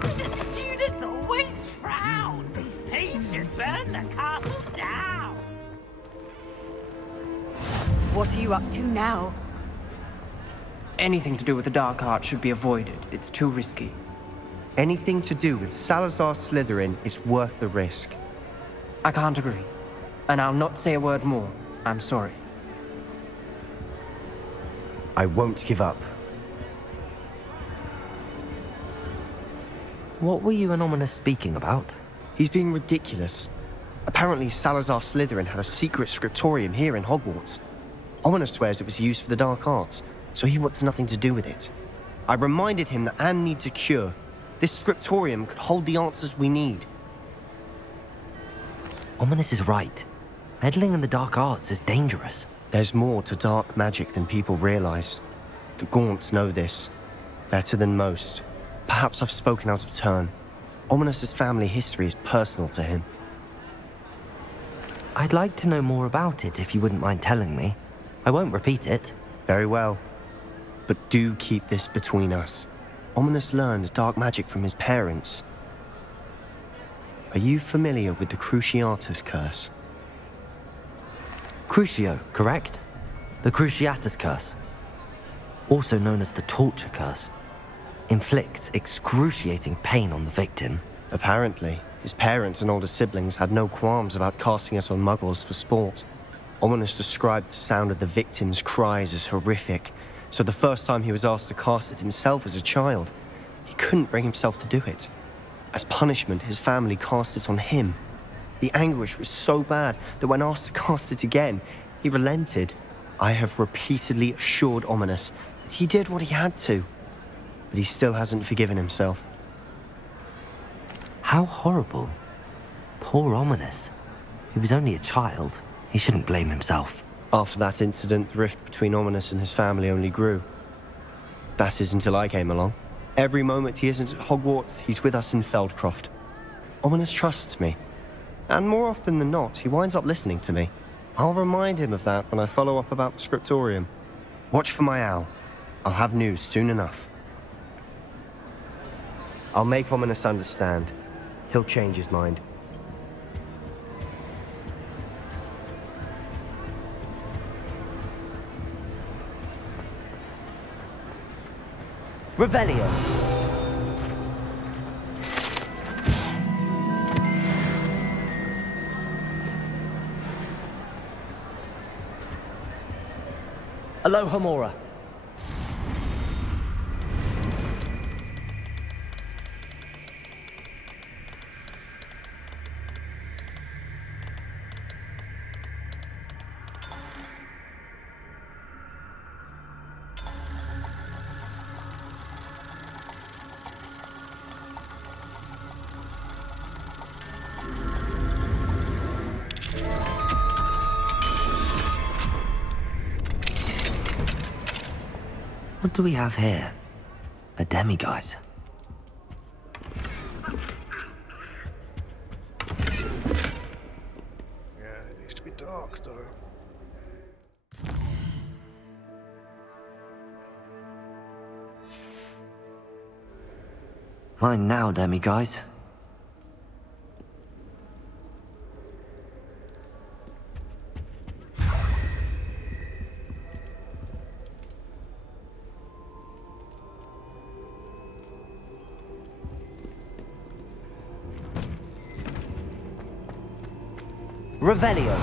The student always frown. He should burn the castle down. What are you up to now? Anything to do with the dark art should be avoided. It's too risky. Anything to do with Salazar Slytherin is worth the risk. I can't agree. And I'll not say a word more. I'm sorry. I won't give up. What were you and Ominous speaking about? He's being ridiculous. Apparently, Salazar Slytherin had a secret scriptorium here in Hogwarts. Ominous swears it was used for the dark arts, so he wants nothing to do with it. I reminded him that Anne needs a cure. This scriptorium could hold the answers we need. Ominous is right. Meddling in the dark arts is dangerous. There's more to dark magic than people realize. The Gaunts know this. Better than most. Perhaps I've spoken out of turn. Ominous's family history is personal to him. I'd like to know more about it if you wouldn't mind telling me. I won't repeat it. Very well. But do keep this between us. Ominous learned dark magic from his parents. Are you familiar with the Cruciatus Curse? Crucio, correct? The Cruciatus Curse. Also known as the Torture Curse. Inflicts excruciating pain on the victim. Apparently, his parents and older siblings had no qualms about casting it on muggles for sport. Ominous described the sound of the victim's cries as horrific, so the first time he was asked to cast it himself as a child, he couldn't bring himself to do it. As punishment, his family cast it on him. The anguish was so bad that when asked to cast it again, he relented. I have repeatedly assured Ominous that he did what he had to, but he still hasn't forgiven himself. How horrible. Poor Ominous. He was only a child. He shouldn't blame himself. After that incident, the rift between Ominous and his family only grew. That is until I came along. Every moment he isn't at Hogwarts, he's with us in Feldcroft. Ominous trusts me. And more often than not, he winds up listening to me. I'll remind him of that when I follow up about the scriptorium. Watch for my owl. I'll have news soon enough. I'll make Ominous understand. He'll change his mind. Revelio. Alohomora. What do we have here? A demiguise. Yeah, it needs to be dark though. Mine now, demiguise. Revelio.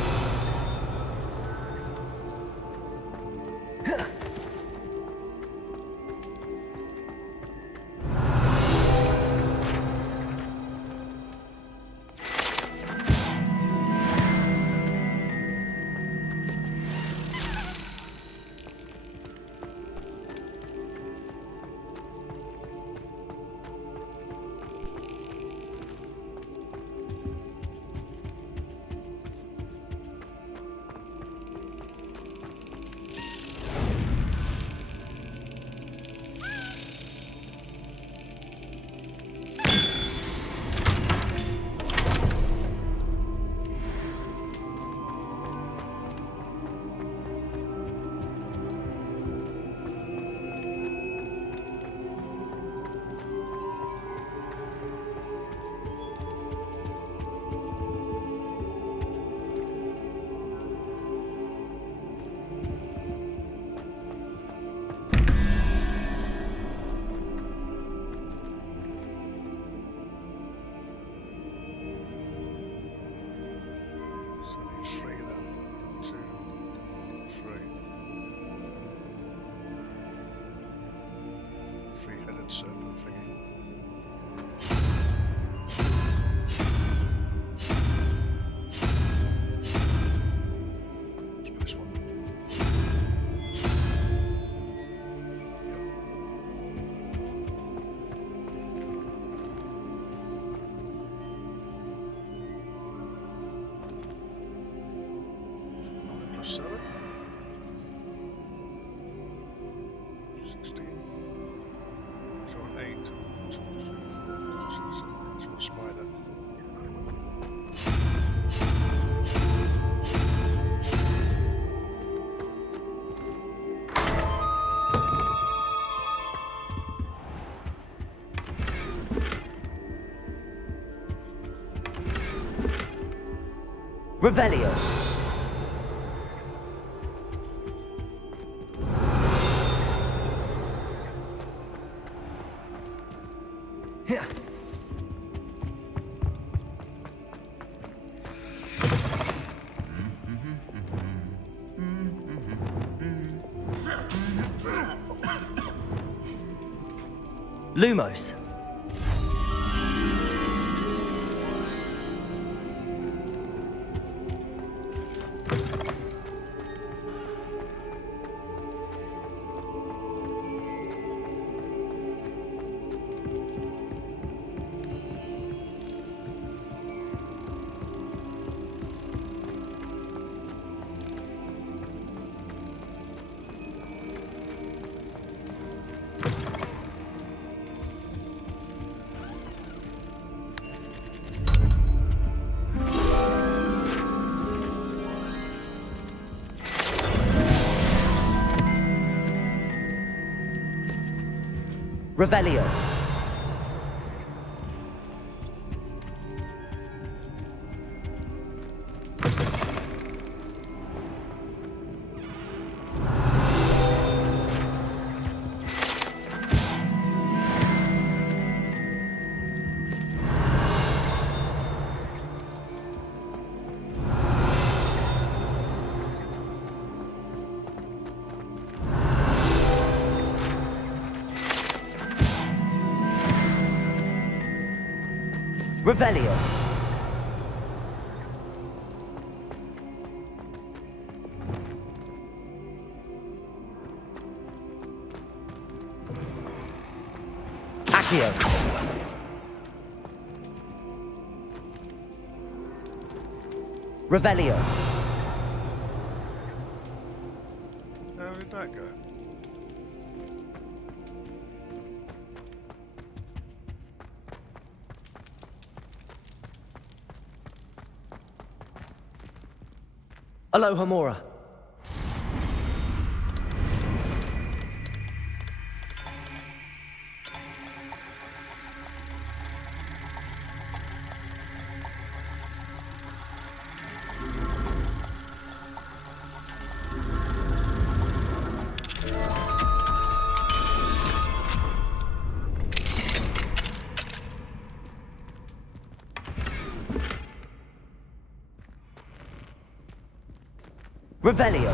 three-headed serpent thingy. This one. Plus 7. 16. So an 8. 1, 2, 3, 4, 5, 6, 7, 8. So a spider. Revelio. Lumos. Revelio. Revelio. Accio. Revelio. How did that go? Aloha Mora. Revelio.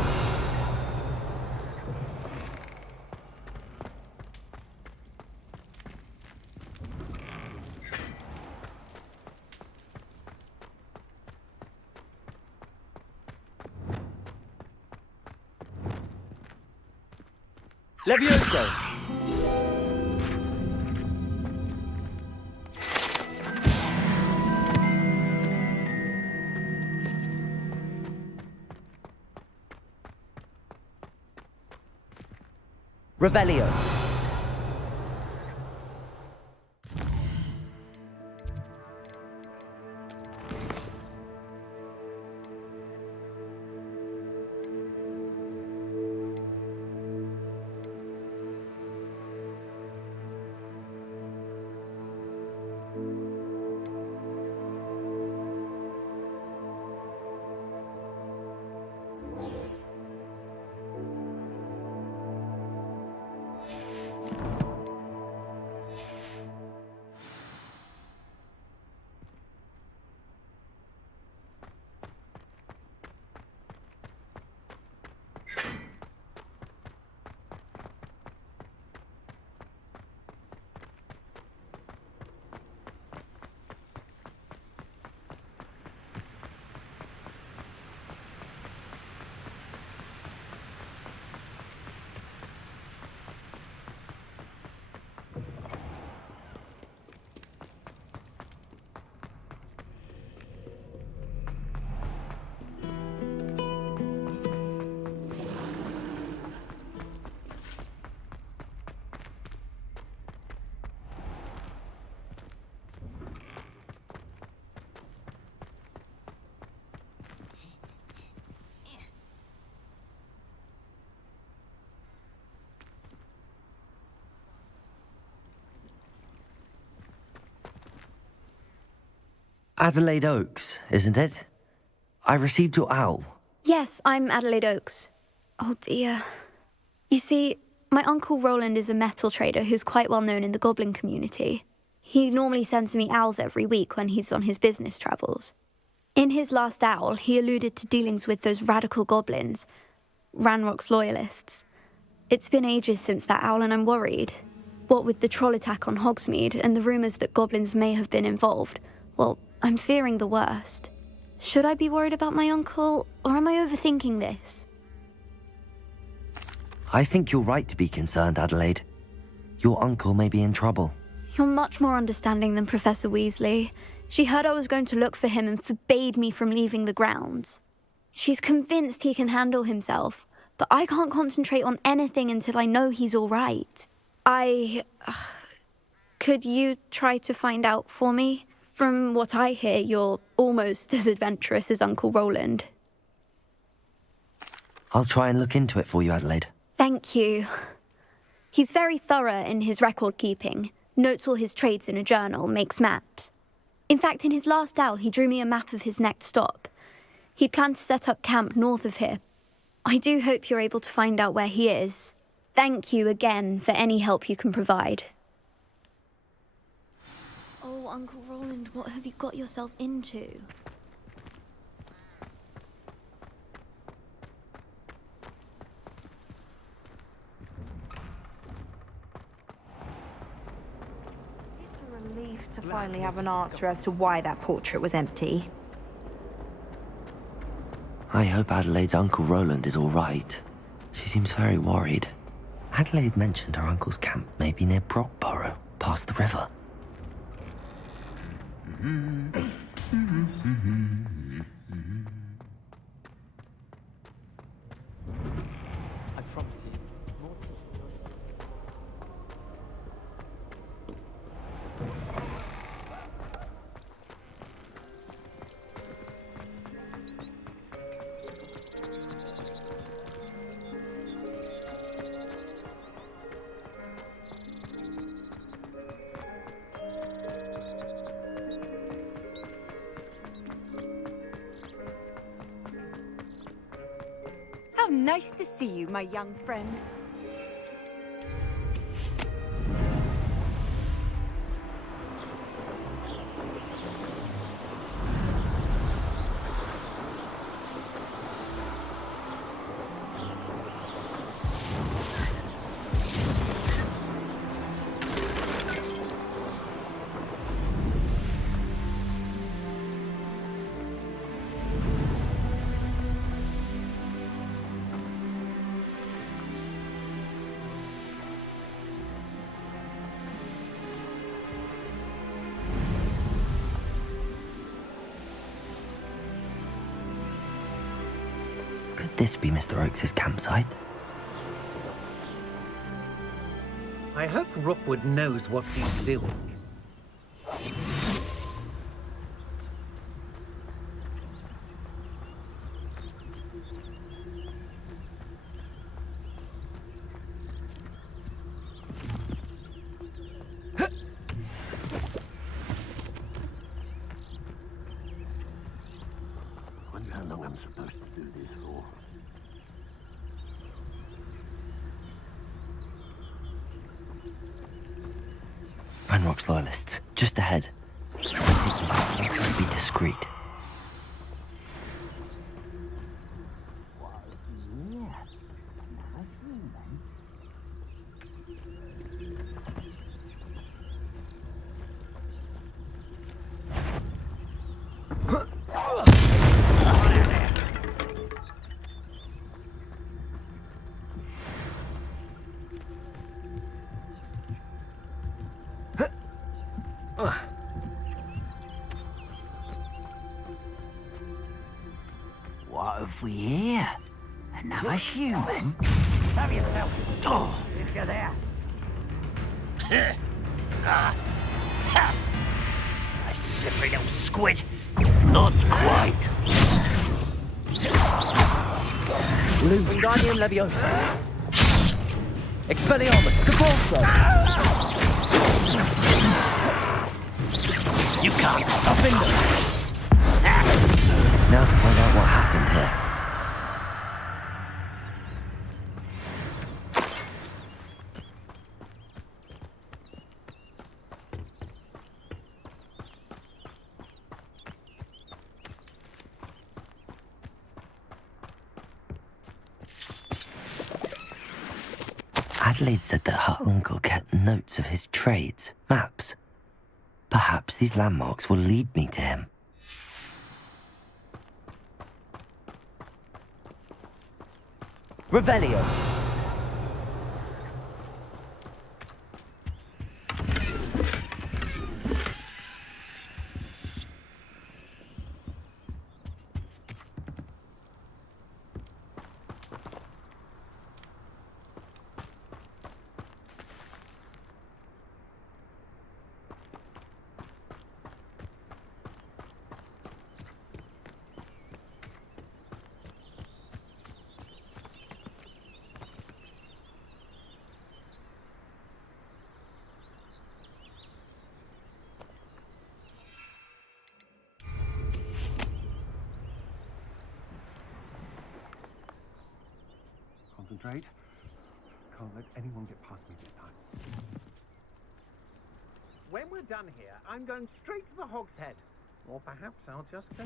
Levioso. Revelio. Adelaide Oaks, isn't it? I received your owl. Yes, I'm Adelaide Oaks. Oh dear. You see, my Uncle Roland is a metal trader who's quite well known in the goblin community. He normally sends me owls every week when he's on his business travels. In his last owl, he alluded to dealings with those radical goblins, Ranrock's loyalists. It's been ages since that owl and I'm worried. What with the troll attack on Hogsmeade and the rumours that goblins may have been involved, well, I'm fearing the worst. Should I be worried about my uncle, or am I overthinking this? I think you're right to be concerned, Adelaide. Your uncle may be in trouble. You're much more understanding than Professor Weasley. She heard I was going to look for him and forbade me from leaving the grounds. She's convinced he can handle himself, but I can't concentrate on anything until I know he's all right. Could you try to find out for me? From what I hear, you're almost as adventurous as Uncle Roland. I'll try and look into it for you, Adelaide. Thank you. He's very thorough in his record keeping, notes all his trades in a journal, makes maps. In fact, in his last owl, he drew me a map of his next stop. He planned to set up camp north of here. I do hope you're able to find out where he is. Thank you again for any help you can provide. Oh, Uncle Roland, what have you got yourself into? Relief to finally have an answer as to why that portrait was empty. I hope Adelaide's Uncle Roland is all right. She seems very worried. Adelaide mentioned her uncle's camp may be near Brockborough, past the river. I promise you. How nice to see you, my young friend. Could this be Mr. Oakes' campsite? I hope Rookwood knows what he's doing. I wonder how long I'm supposed to do this for. Ranrock's loyalists, just ahead. Take them by force and be discreet. What have we here? Another human? Have yourself. Oh! If you're there. A slippery little squid. Not quite. Wingardium Leviosa. Expelliarmus, Capulso. You can't stop him. Now to find out what happened here. Adelaide said that her uncle kept notes of his trades, maps. Perhaps these landmarks will lead me to him. Revelio! Concentrate. Can't let anyone get past me this time. When we're done here, I'm going straight to the Hog's Head. Or perhaps I'll just go.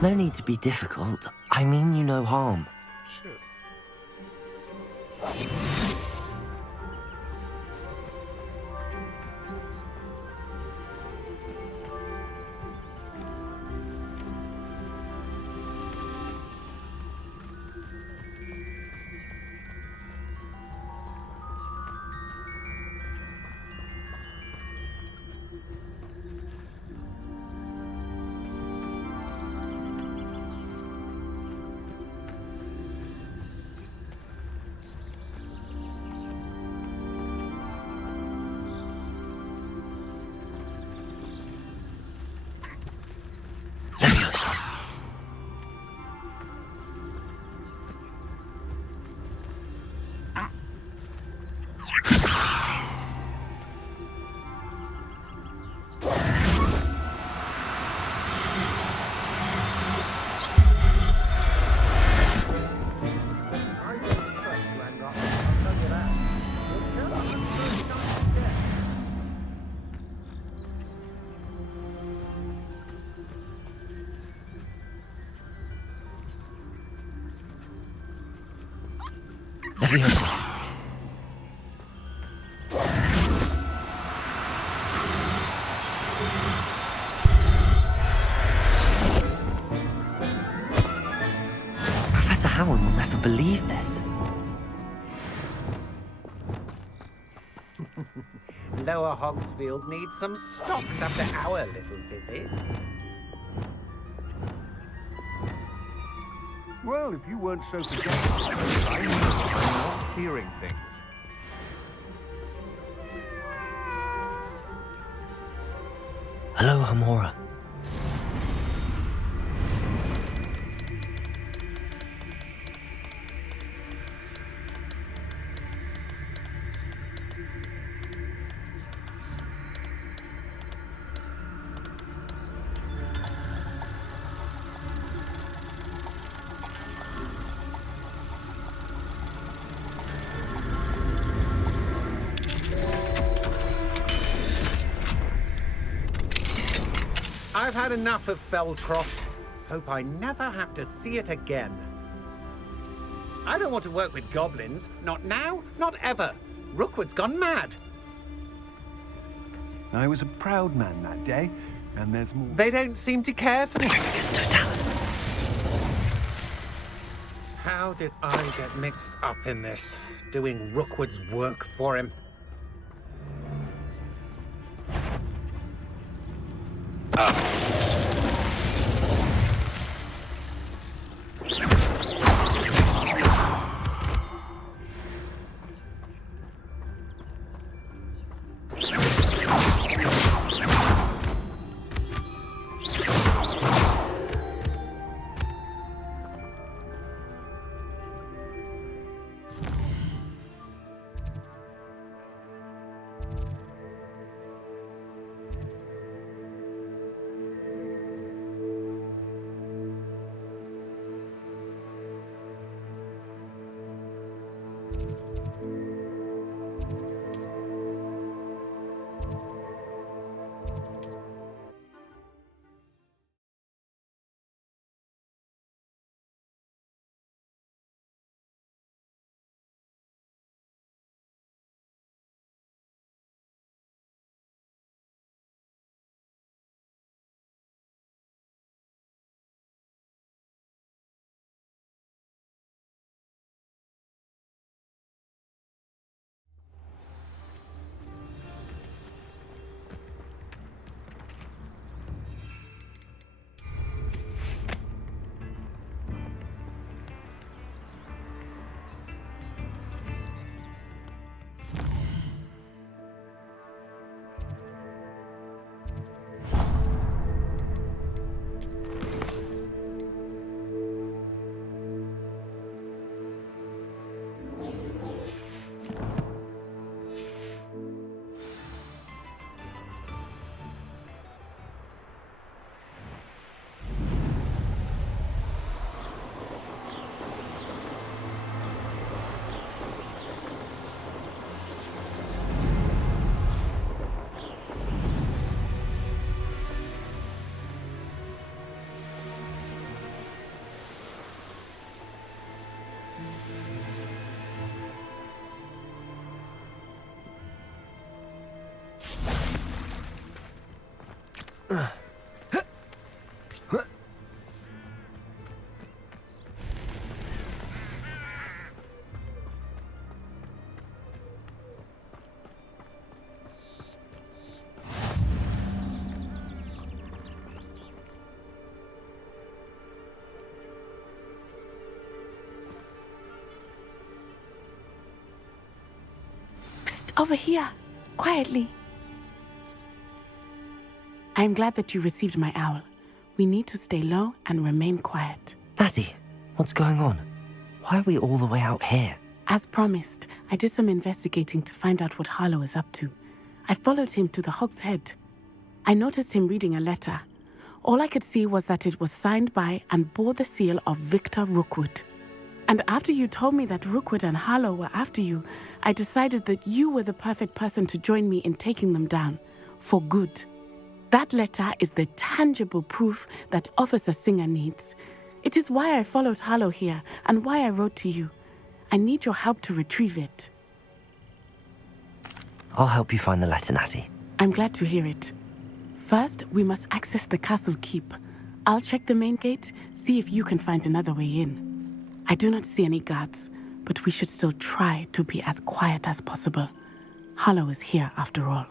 No need to be difficult. I mean you no harm. Shit. Leviosa. Professor Howard will never believe this. Lower Hogsfield needs some stocks after our little visit. Well, if you weren't so forgetful, I'm not hearing things. Hello, Hamora. I've had enough of Feldcroft. Hope I never have to see it again. I don't want to work with goblins. Not now, not ever. Rookwood's gone mad. I was a proud man that day, and there's more. They don't seem to care for me. It's Totalis. How did I get mixed up in this? Doing Rookwood's work for him? Over here, quietly. I'm glad that you received my owl. We need to stay low and remain quiet. Natty, what's going on? Why are we all the way out here? As promised, I did some investigating to find out what Harlow is up to. I followed him to the Hog's Head. I noticed him reading a letter. All I could see was that it was signed by and bore the seal of Victor Rookwood. And after you told me that Rookwood and Harlow were after you, I decided that you were the perfect person to join me in taking them down, for good. That letter is the tangible proof that Officer Singer needs. It is why I followed Harlow here and why I wrote to you. I need your help to retrieve it. I'll help you find the letter, Natty. I'm glad to hear it. First, we must access the castle keep. I'll check the main gate, see if you can find another way in. I do not see any guards, but we should still try to be as quiet as possible. Harlow is here after all.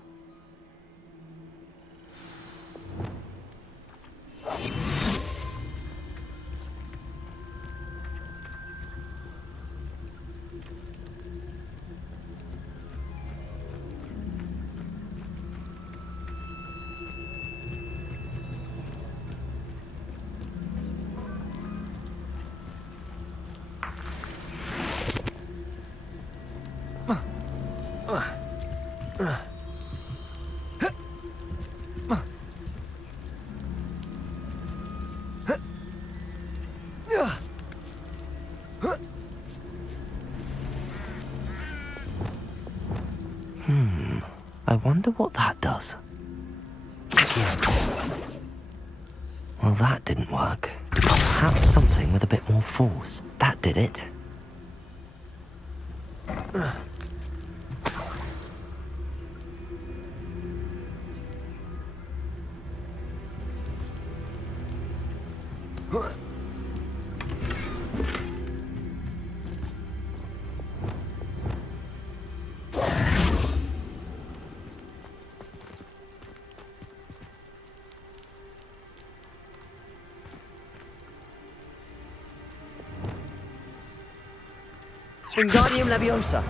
I wonder what that does. Well, that didn't work. Perhaps something with a bit more force. That did it. Wingardium Leviosa.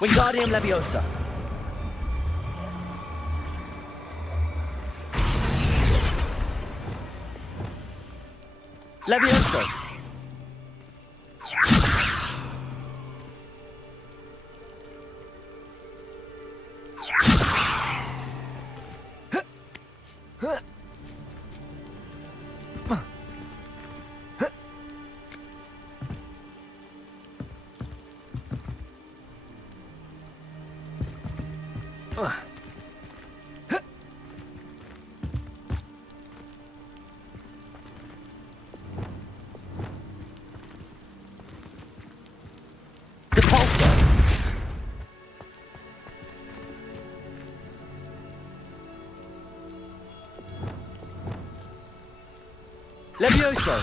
Wingardium Leviosa. Leviosa. Levioso.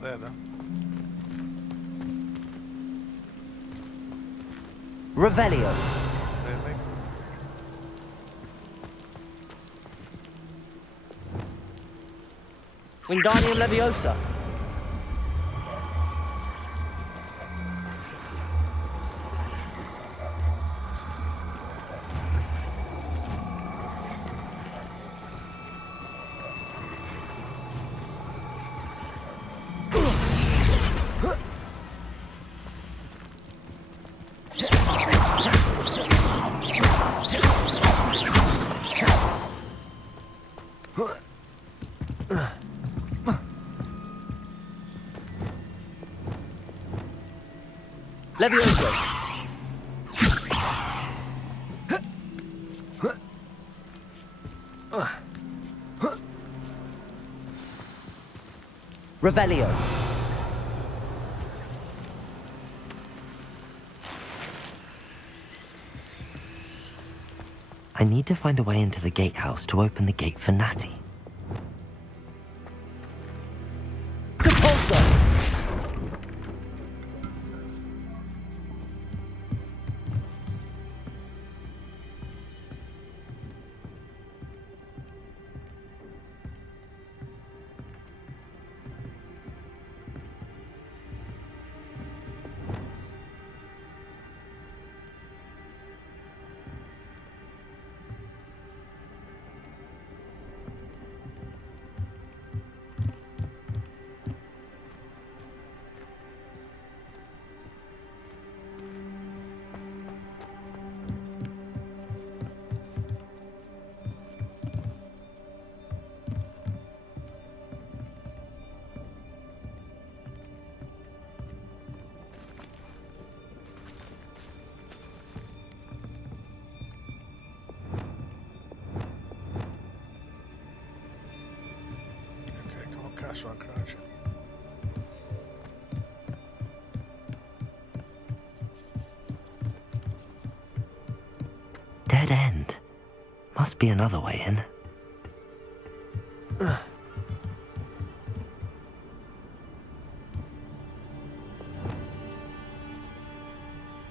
There, though. Revelio. Really? Wingardium Leviosa. Levioso. Revelio. I need to find a way into the gatehouse to open the gate for Natty. Okay, come on, cast one, crouch. Dead end. Must be another way in.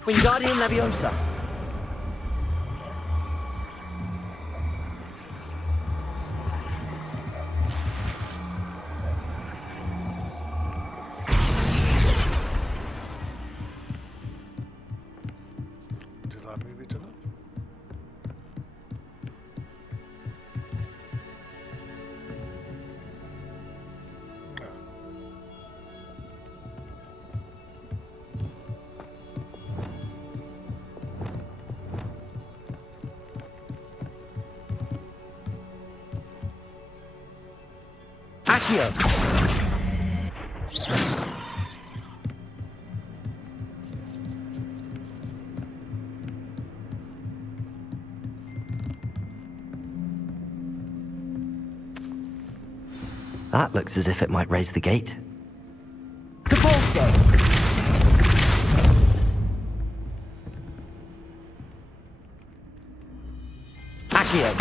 Wingardium Leviosa. Did I move it enough? No. Accio. That looks as if it might raise the gate. Capulso. Accio.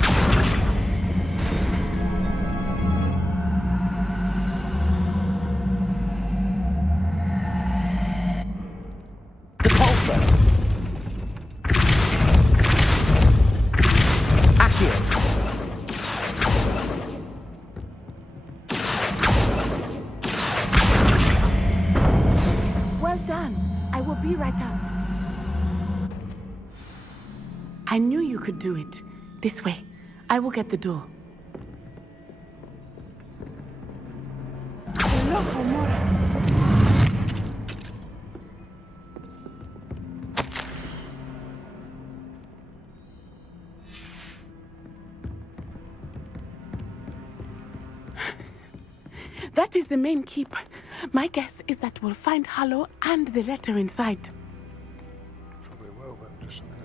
Depulso. Accio. Well done. I will be right up. I knew you could do it. This way. I will get the door. Loco, Mora. That is the main keep. My guess is that we'll find Harlow and the letter inside. Probably will, but just a minute.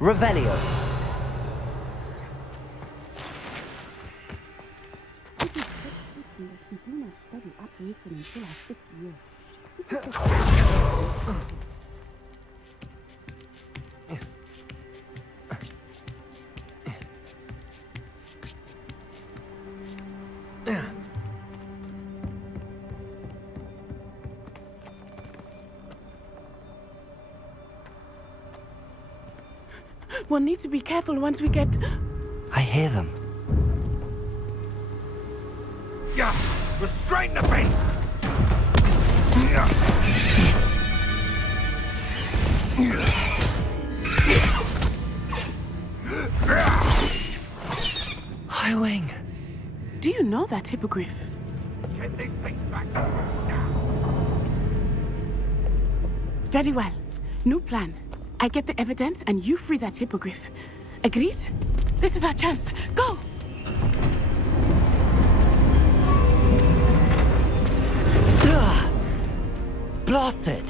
Revelio. We'll need to be careful once we get... I hear them. Yeah, restrain the beast! High Wing. Do you know that hippogriff? Get these things back. Very well. New plan. I get the evidence and you free that hippogriff. Agreed? This is our chance. Go! Blasted!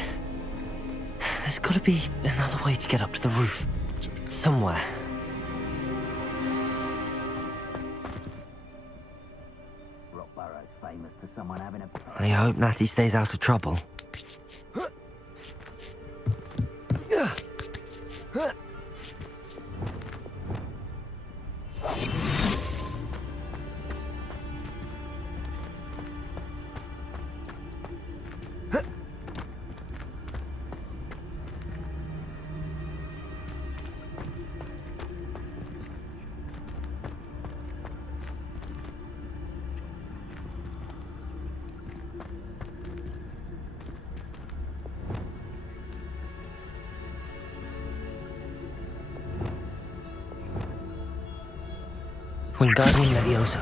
There's gotta be another way to get up to the roof. Somewhere. Rockborough's famous for someone having a... I hope Natty stays out of trouble. Wingardium Leviosa.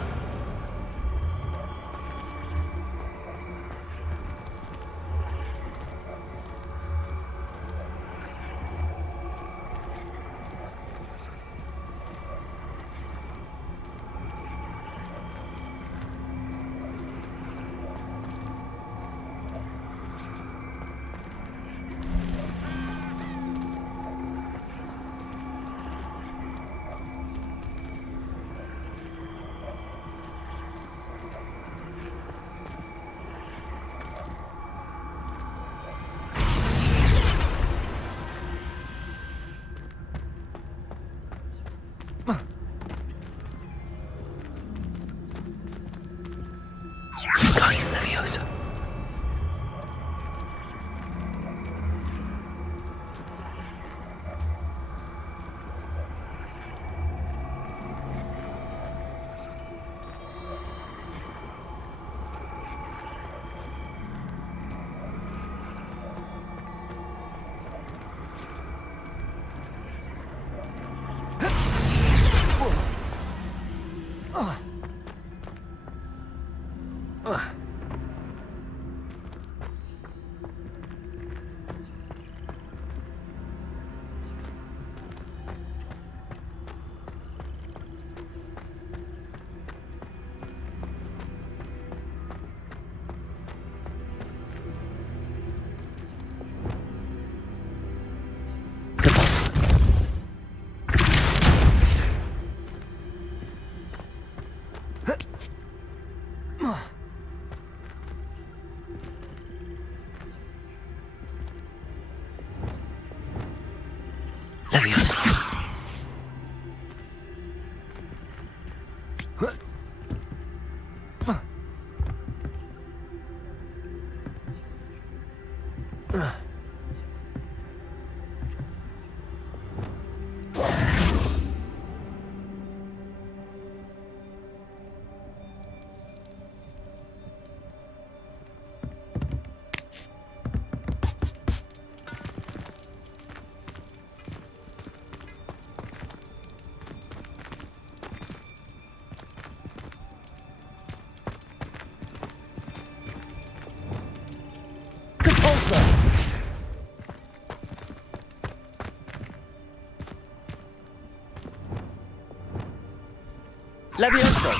Leviosa. Leviosa!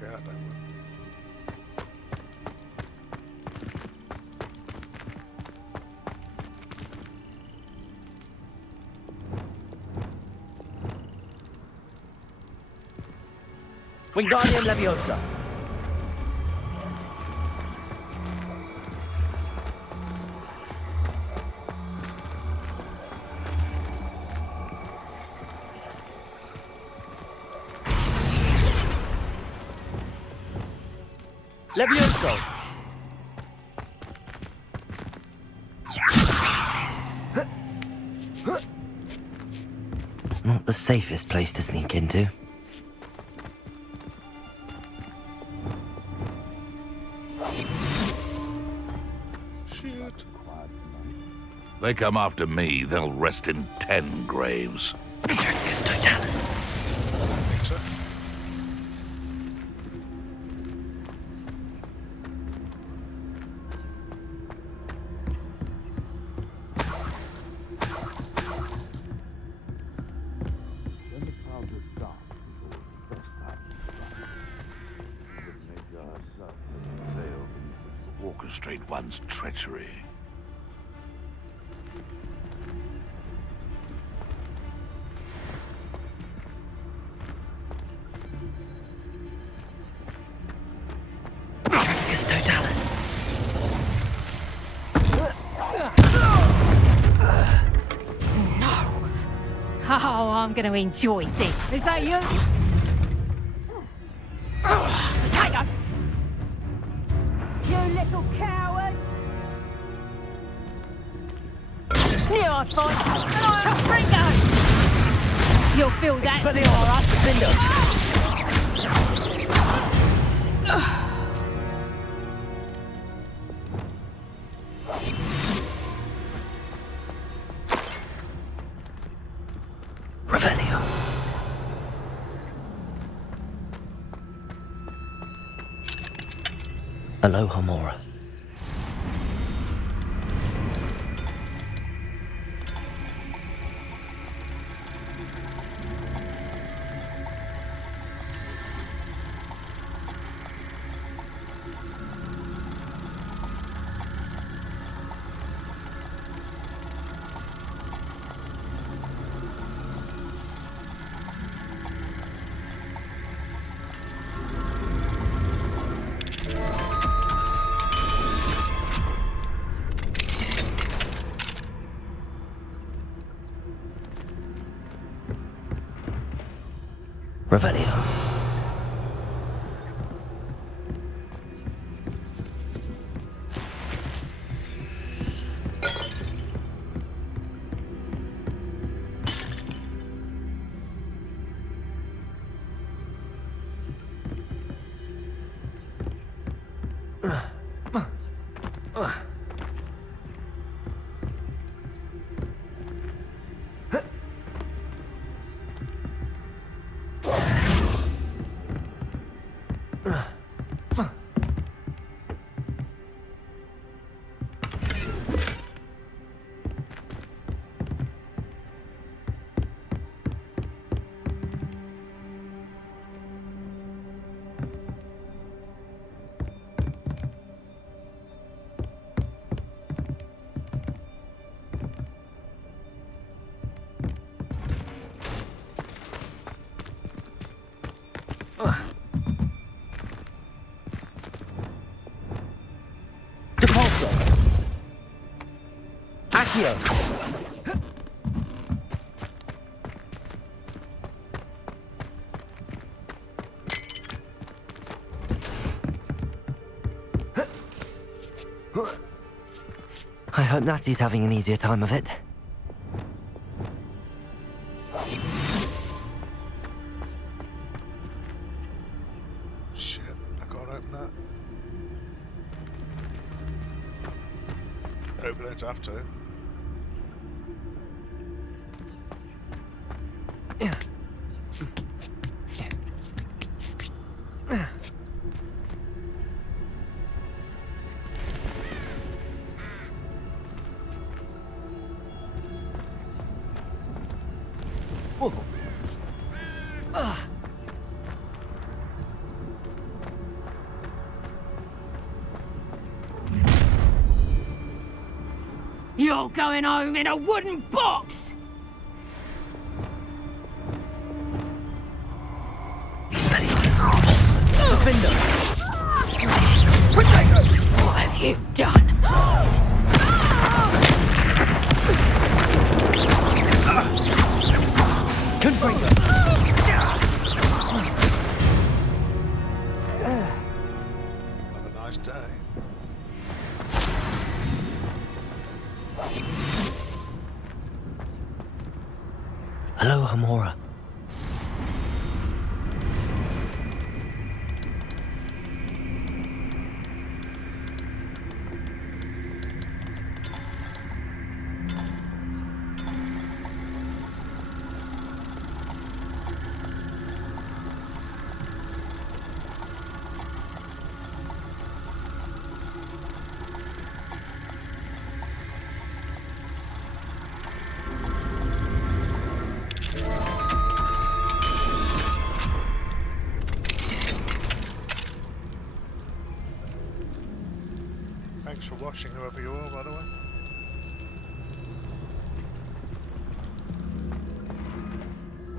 Okay, that don't work. Wingardium Leviosa. Levioso. Not the safest place to sneak into. Shit. They come after me, they'll rest in 10 graves. Atracus Totalis. I think so. Orchestrate one's treachery. Atracus Totalis. No! Oh, I'm going to enjoy this. Is that you? Potato! You little coward! Knew I'd fight, and I'm a Fringo! You'll feel that tomorrow. Revelio. Aloha Mora. Revelio. Accio. I hope Natty's having an easier time of it. Shit, I can't open that. Open it, have to. Whoa. You're going home in a wooden box! What have you done? Have a nice day. Hello, Hamora. Thanks for watching, whoever you are, by the way.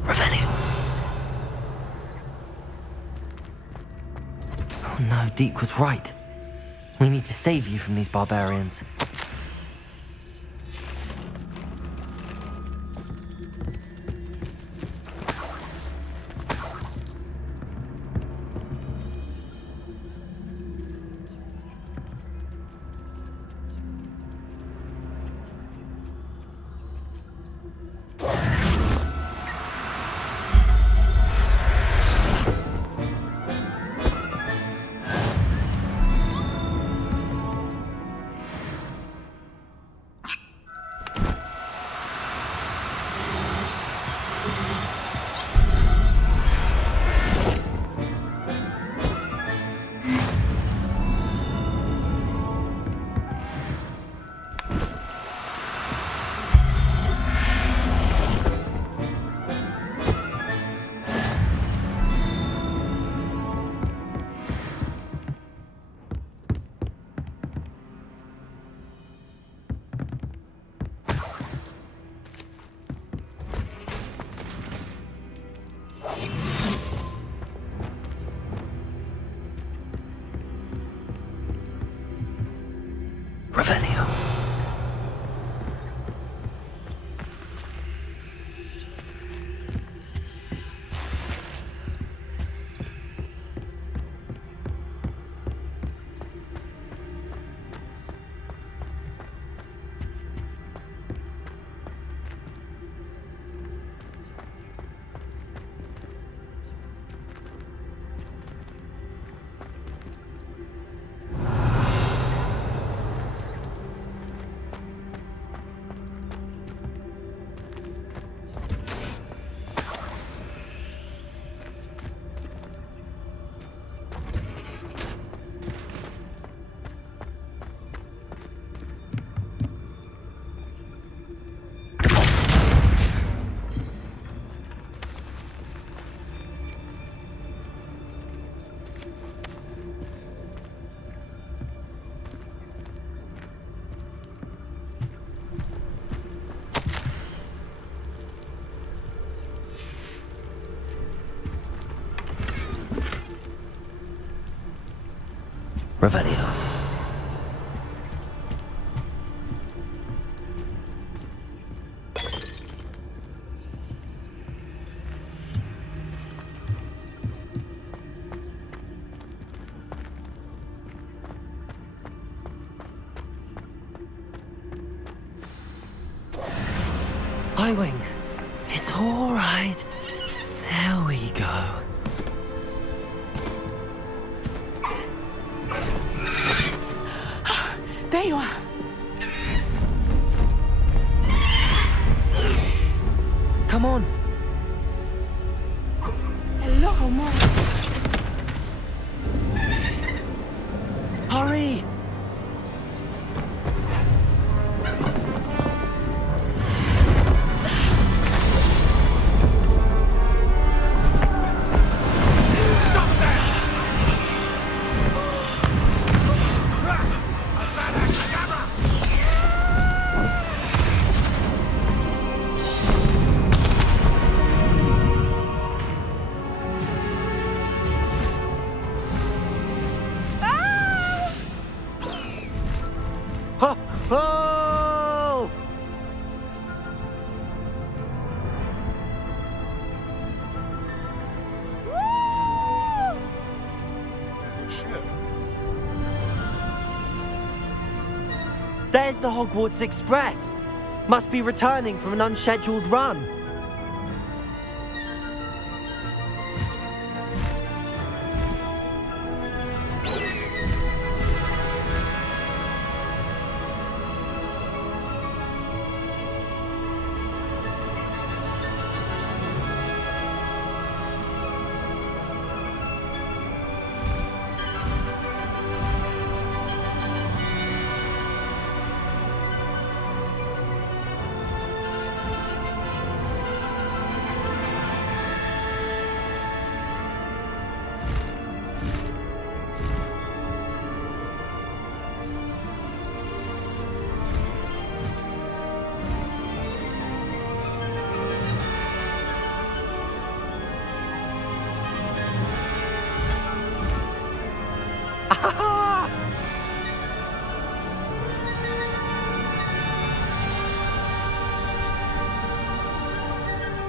Revelio. Oh no, Deke was right. We need to save you from these barbarians. Revelio. Revelio. Highwing, it's all right. There we go. There you are. Come on. Hello, Mom. Hurry! Oh! Oh! Good shit. There's the Hogwarts Express. Must be returning from an unscheduled run.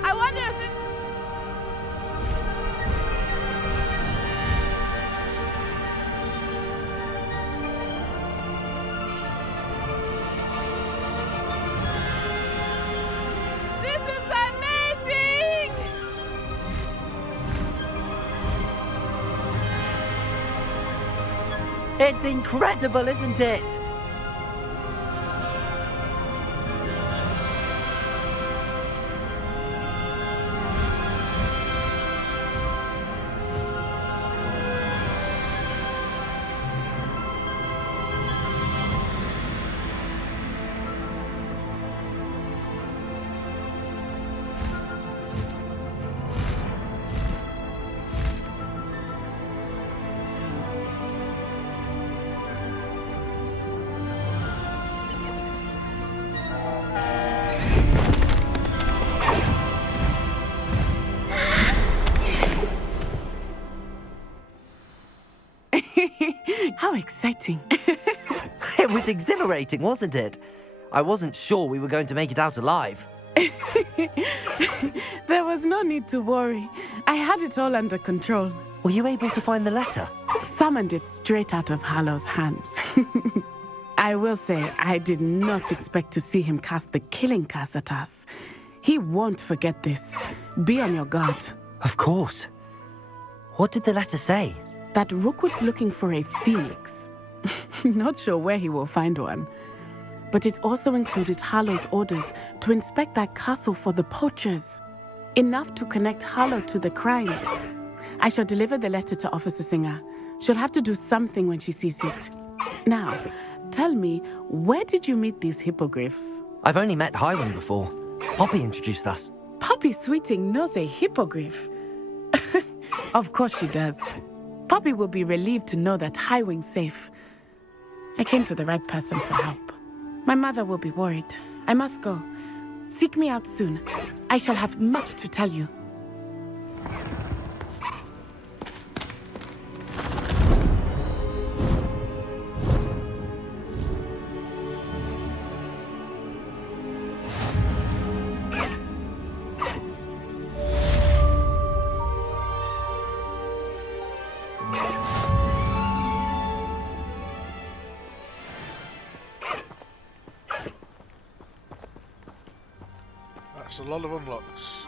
I wonder if it... This is amazing! It's incredible, isn't it? How exciting. It was exhilarating, wasn't it? I wasn't sure we were going to make it out alive. There was no need to worry. I had it all under control. Were you able to find the letter? Summoned it straight out of Hallow's hands. I will say, I did not expect to see him cast the killing curse at us. He won't forget this. Be on your guard. Of course. What did the letter say? That Rookwood's looking for a phoenix. Not sure where he will find one. But it also included Hallow's orders to inspect that castle for the poachers. Enough to connect Hallow to the crimes. I shall deliver the letter to Officer Singer. She'll have to do something when she sees it. Now, tell me, where did you meet these hippogriffs? I've only met Highwing before. Poppy introduced us. Poppy Sweeting knows a hippogriff. Of course she does. Poppy will be relieved to know that Highwing's safe. I came to the right person for help. My mother will be worried. I must go. Seek me out soon. I shall have much to tell you. That's a lot of unlocks.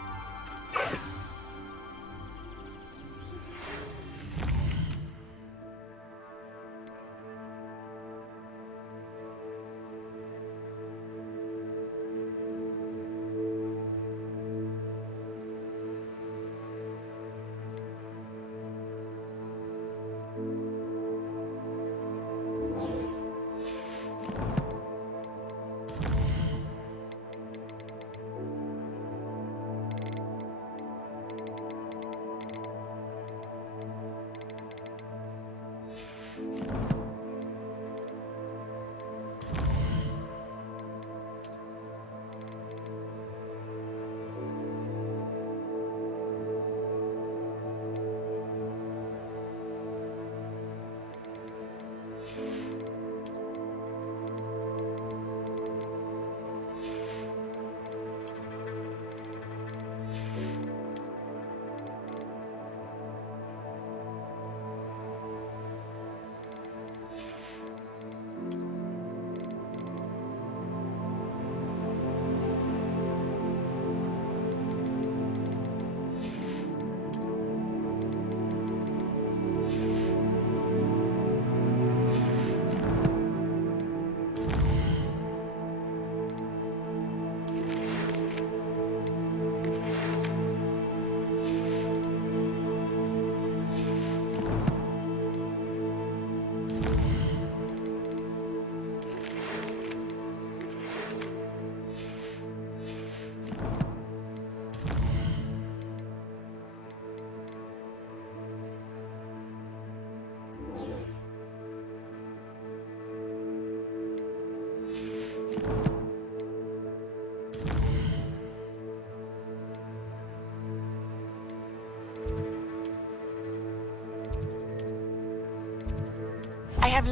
I have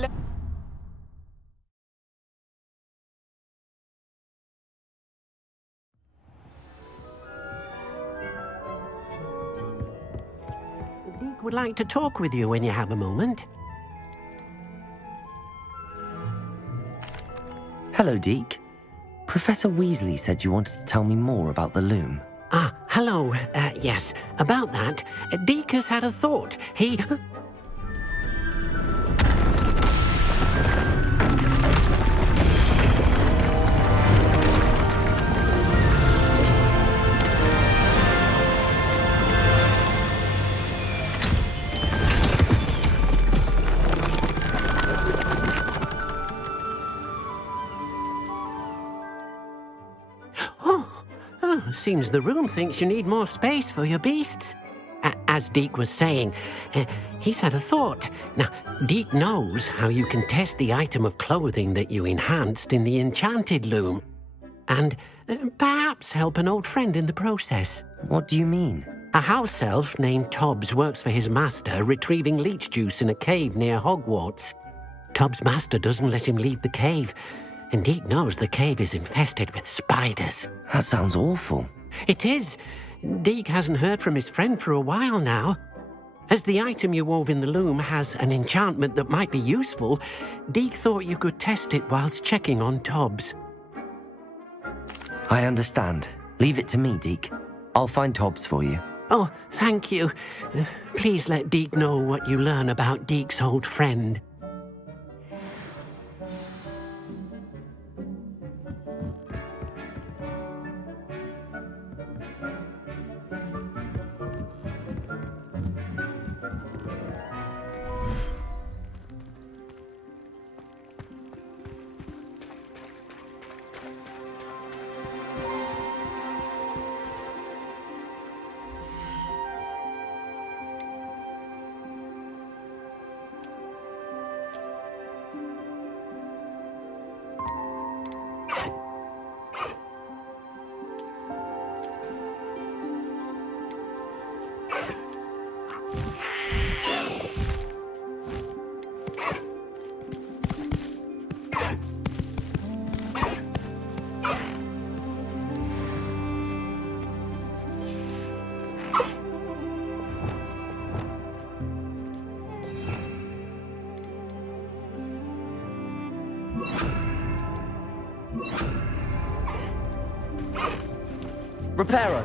Deke would like to talk with you when you have a moment. Hello, Deke. Professor Weasley said you wanted to tell me more about the loom. Ah, hello. Yes, about that. Deke has had a thought. He... Seems the room thinks you need more space for your beasts. As Deke was saying, he's had a thought. Now, Deke knows how you can test the item of clothing that you enhanced in the enchanted loom. And perhaps help an old friend in the process. What do you mean? A house elf named Tobbs works for his master, retrieving leech juice in a cave near Hogwarts. Tobbs' master doesn't let him leave the cave, and Deke knows the cave is infested with spiders. That sounds awful. It is. Deke hasn't heard from his friend for a while now. As the item you wove in the loom has an enchantment that might be useful, Deke thought you could test it whilst checking on Tobbs. I understand. Leave it to me, Deke. I'll find Tobbs for you. Oh, thank you. Please let Deke know what you learn about Deke's old friend. Reparo.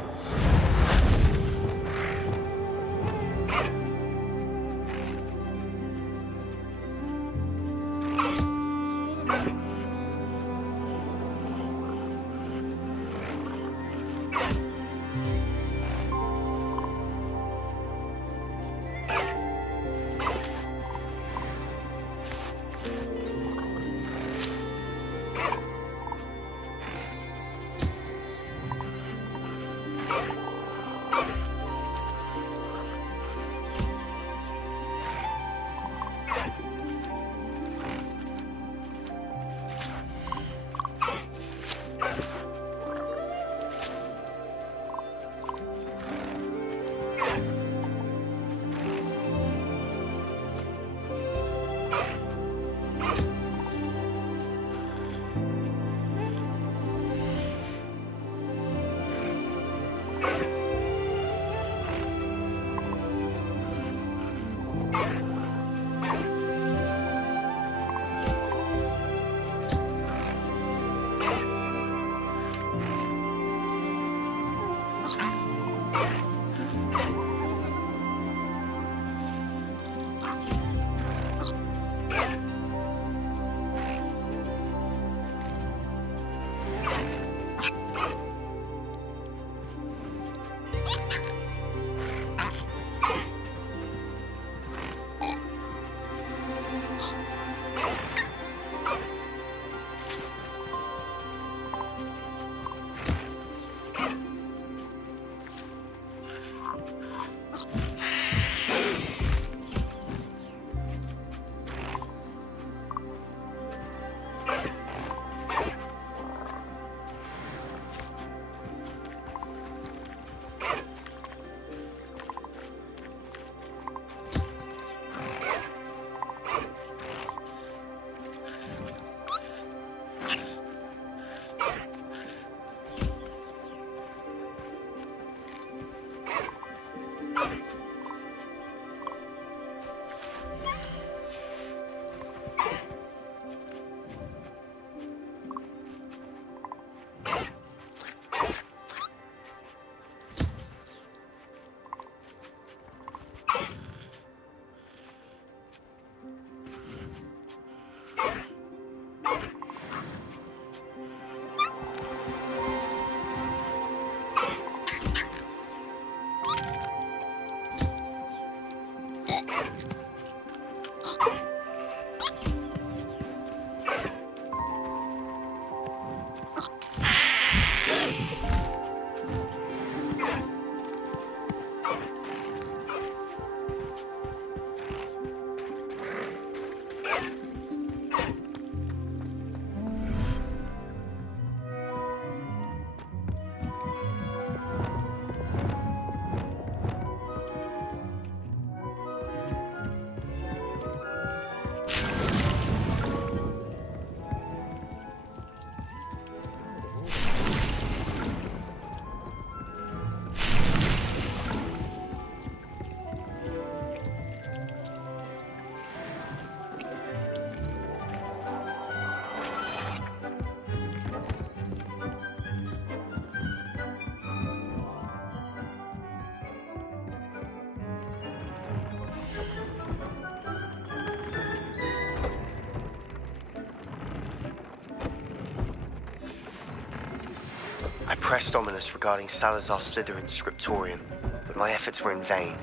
I pressed Ominous regarding Salazar Slytherin's scriptorium, but my efforts were in vain.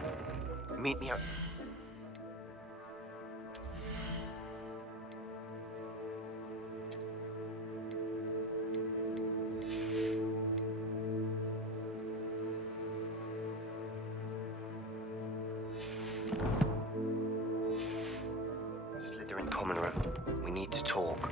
Meet me outside. Slytherin common room. We need to talk.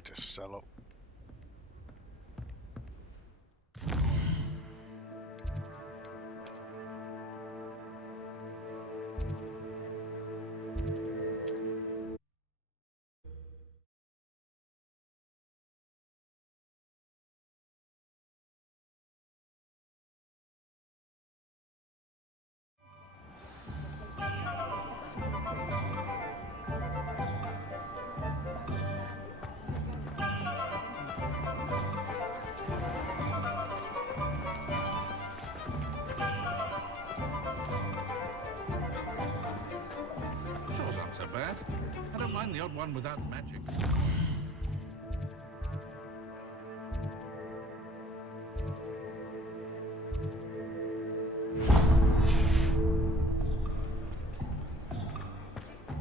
need to sell up. Yours aren't so bad. I don't mind the odd one without magic.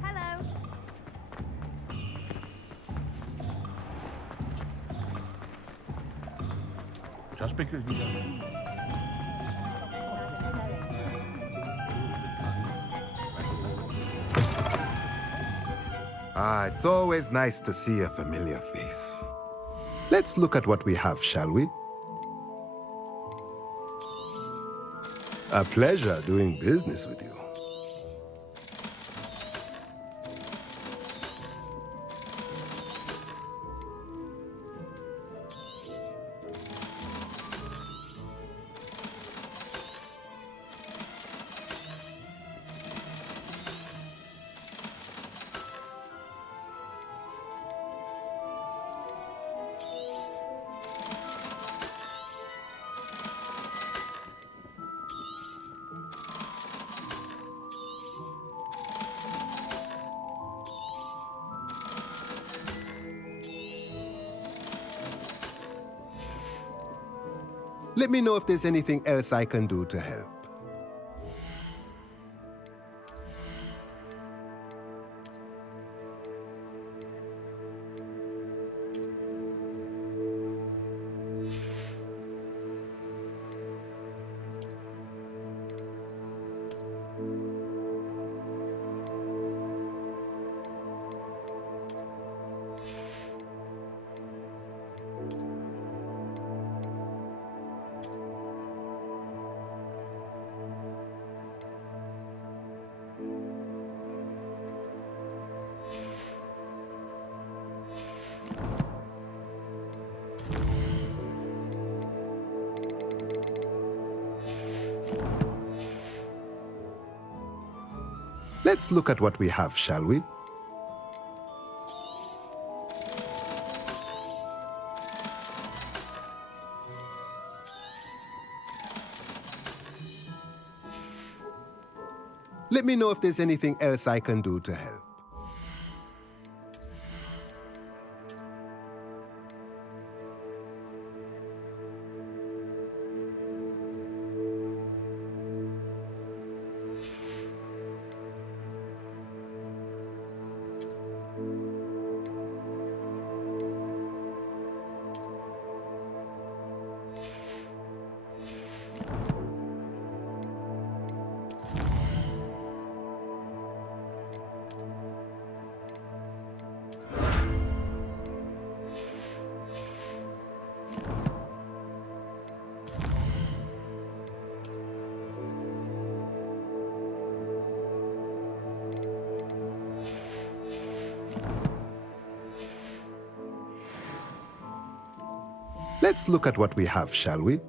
Hello. Just because you don't. Ah, it's always nice to see a familiar face. Let's look at what we have, shall we? A pleasure doing business with you. Let me know if there's anything else I can do to help. Let's look at what we have, shall we? Let me know if there's anything else I can do to help. Let's look at what we have, shall we?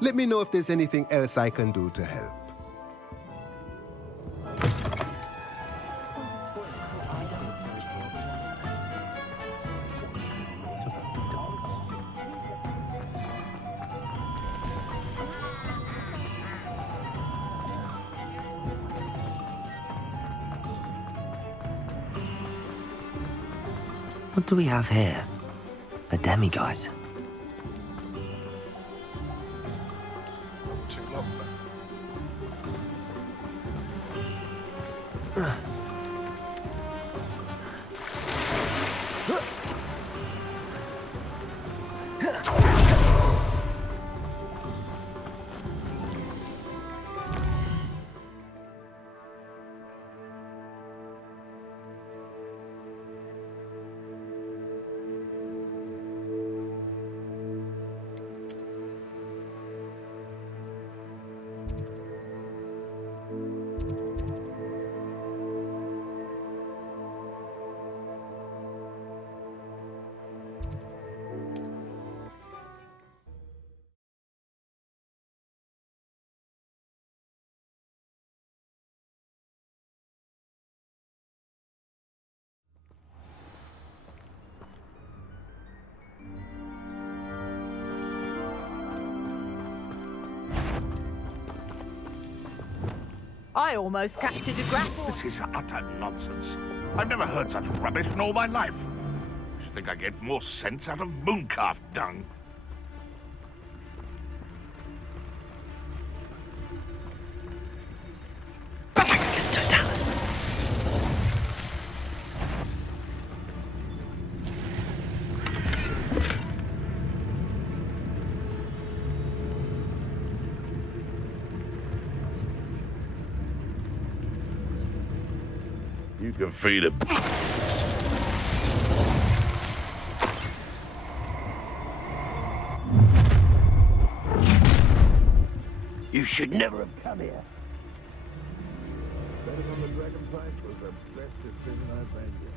Let me know if there's anything else I can do to help. What do we have here? A demiguise. I almost captured a grapple. This is utter nonsense. I've never heard such rubbish in all my life. I should think I get more sense out of mooncalf dung. Patricus Totalis. You can feed him. You should never have come here. Betting on the dragon fight was the best decision I've made yet.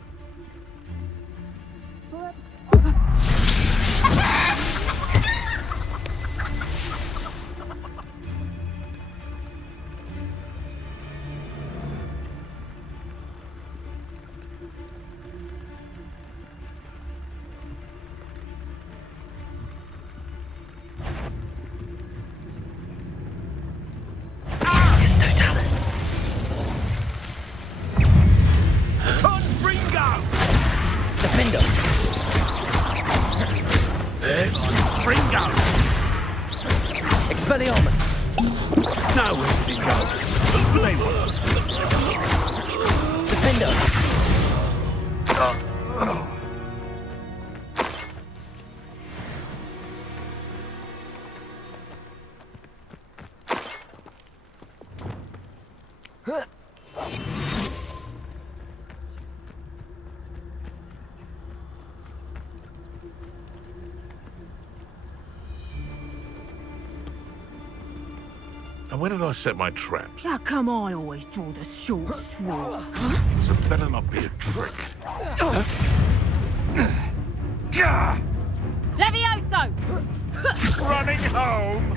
Totalis. Confringo! Defender. Confringo! Expelliarmus. Now where did he go? Unbelievable! Defender. And where did I set my traps? How come I always draw the short straw? So better not be a trick. Levioso! Running home!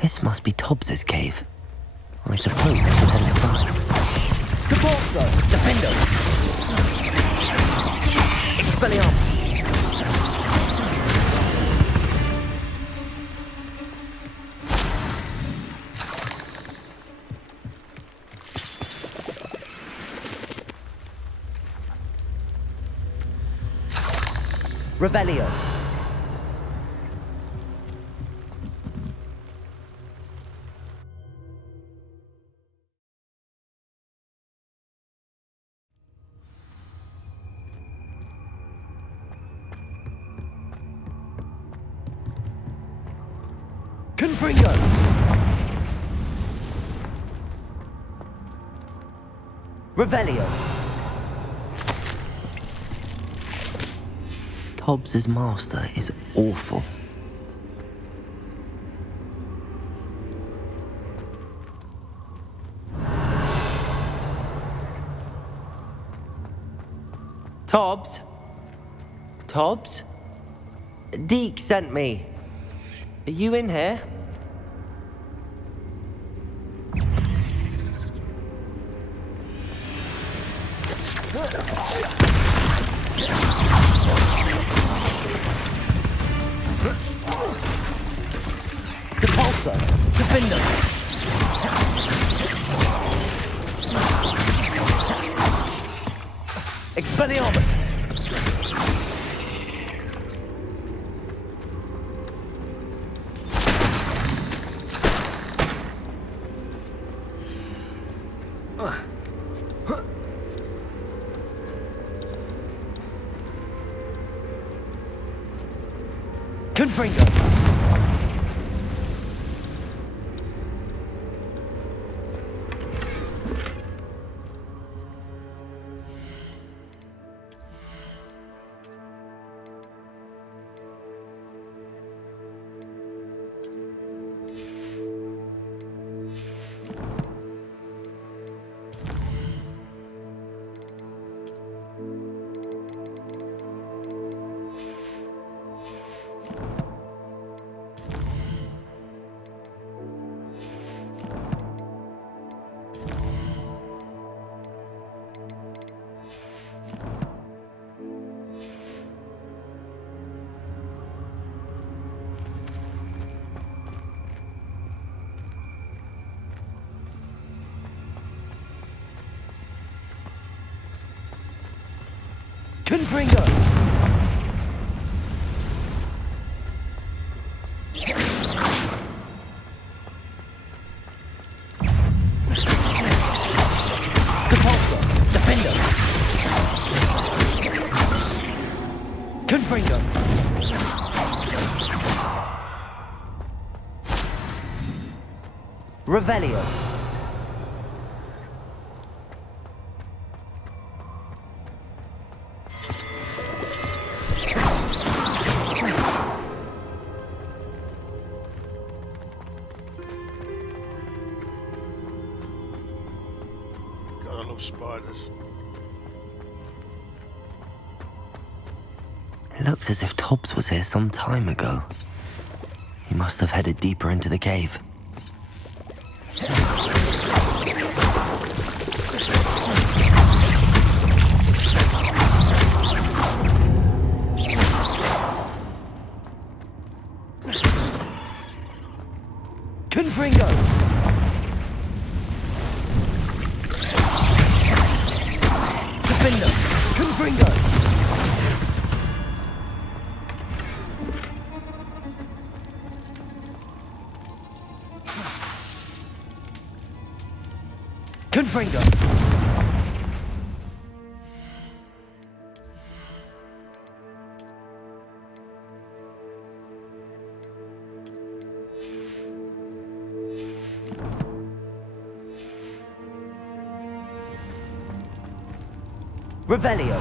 This must be Tobbs's cave. I suppose I should head inside. Capozzo! Defender! Expelliarmus! Revelio! Confringo! Revelio! Tobbs's master is awful. Tobbs? Tobbs? Deke sent me. Are you in here? Depulso! Defender! Expelliarmus! Confringo! Confringo! Depulso! Defender! Confringo! Revelio! God, I love spiders. It looks as if Tobbs was here some time ago. He must have headed deeper into the cave. Confringo! Defender! Confringo! Confringo! Revelio!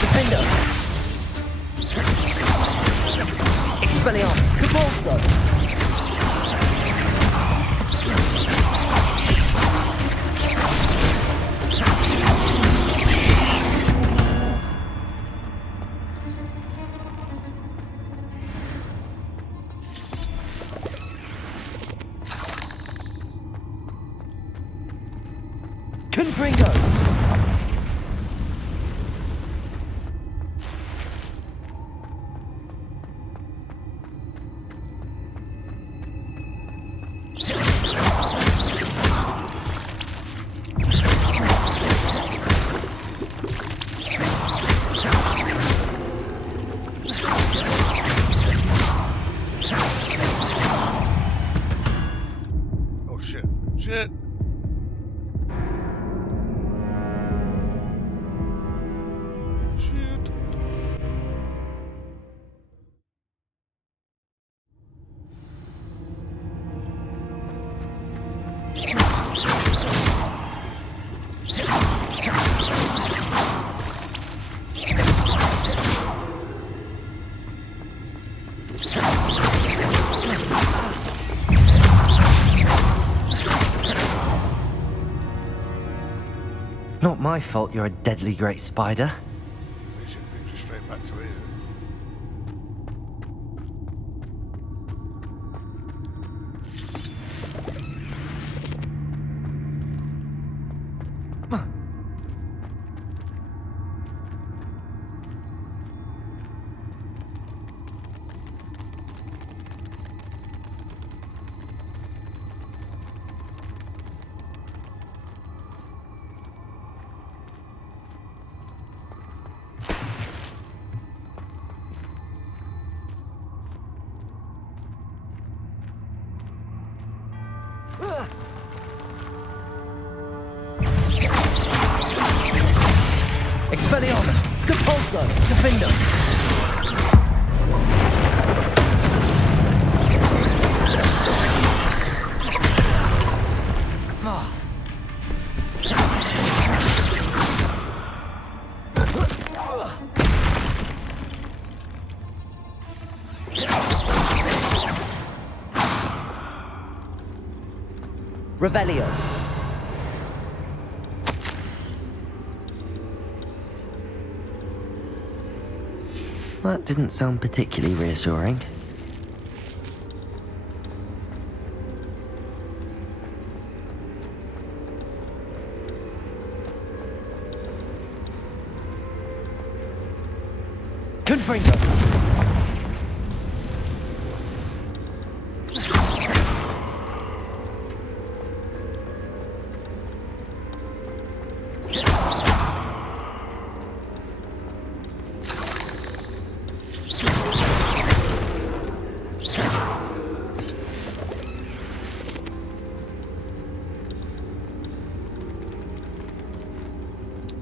Defender! Expelliarmus! Depulso! Confringo! Oh shit. Shit! Shit! Not my fault you're a deadly great spider. It should move you straight back to here. Expelliarmus! Compulso! Defender! Revelio. That didn't sound particularly reassuring. Confringo.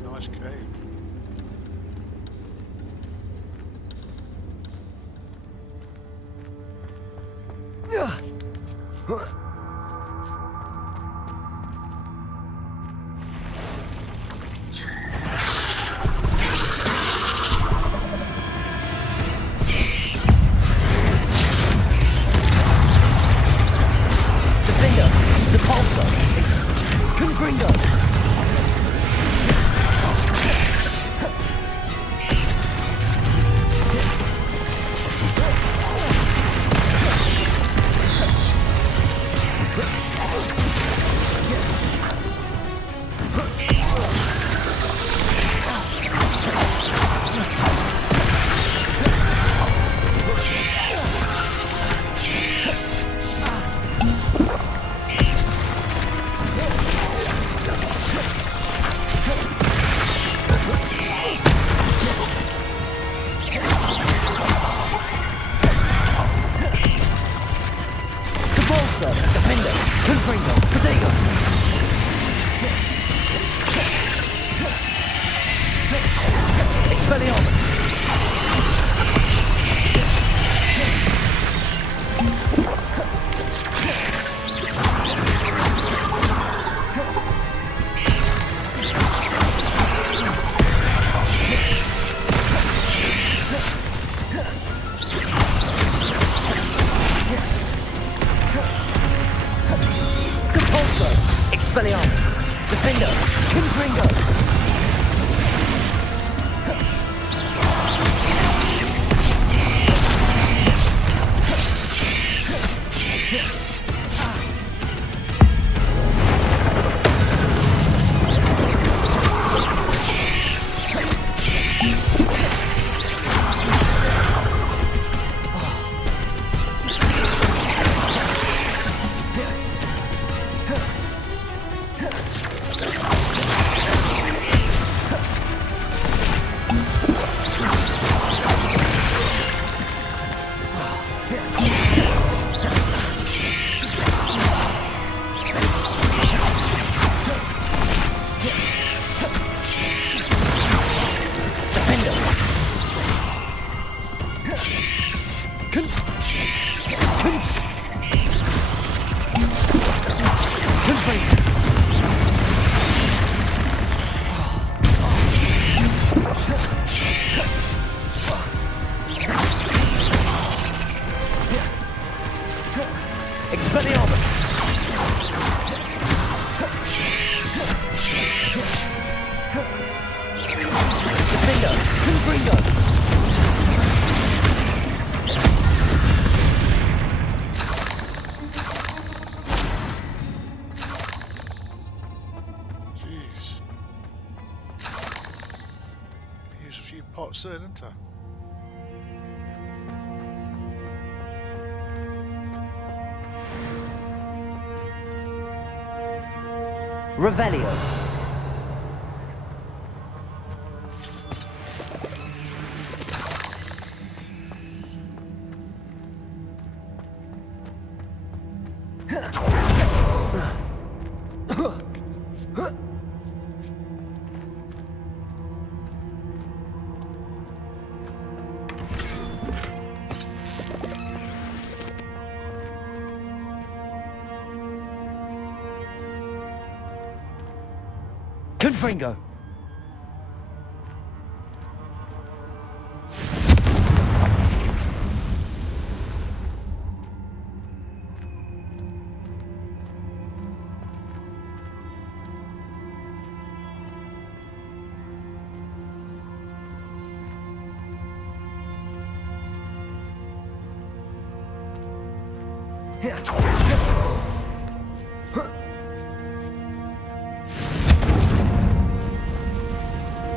Nice cave. Defender. Depulso. Confringo. Depulso. Defender. Confringo. Protego. Expelliarmus. Compulso. Expelliarmus. Defender. Confringo. Expelliarmus! hot soon, isn't it? Revelio. Confringo.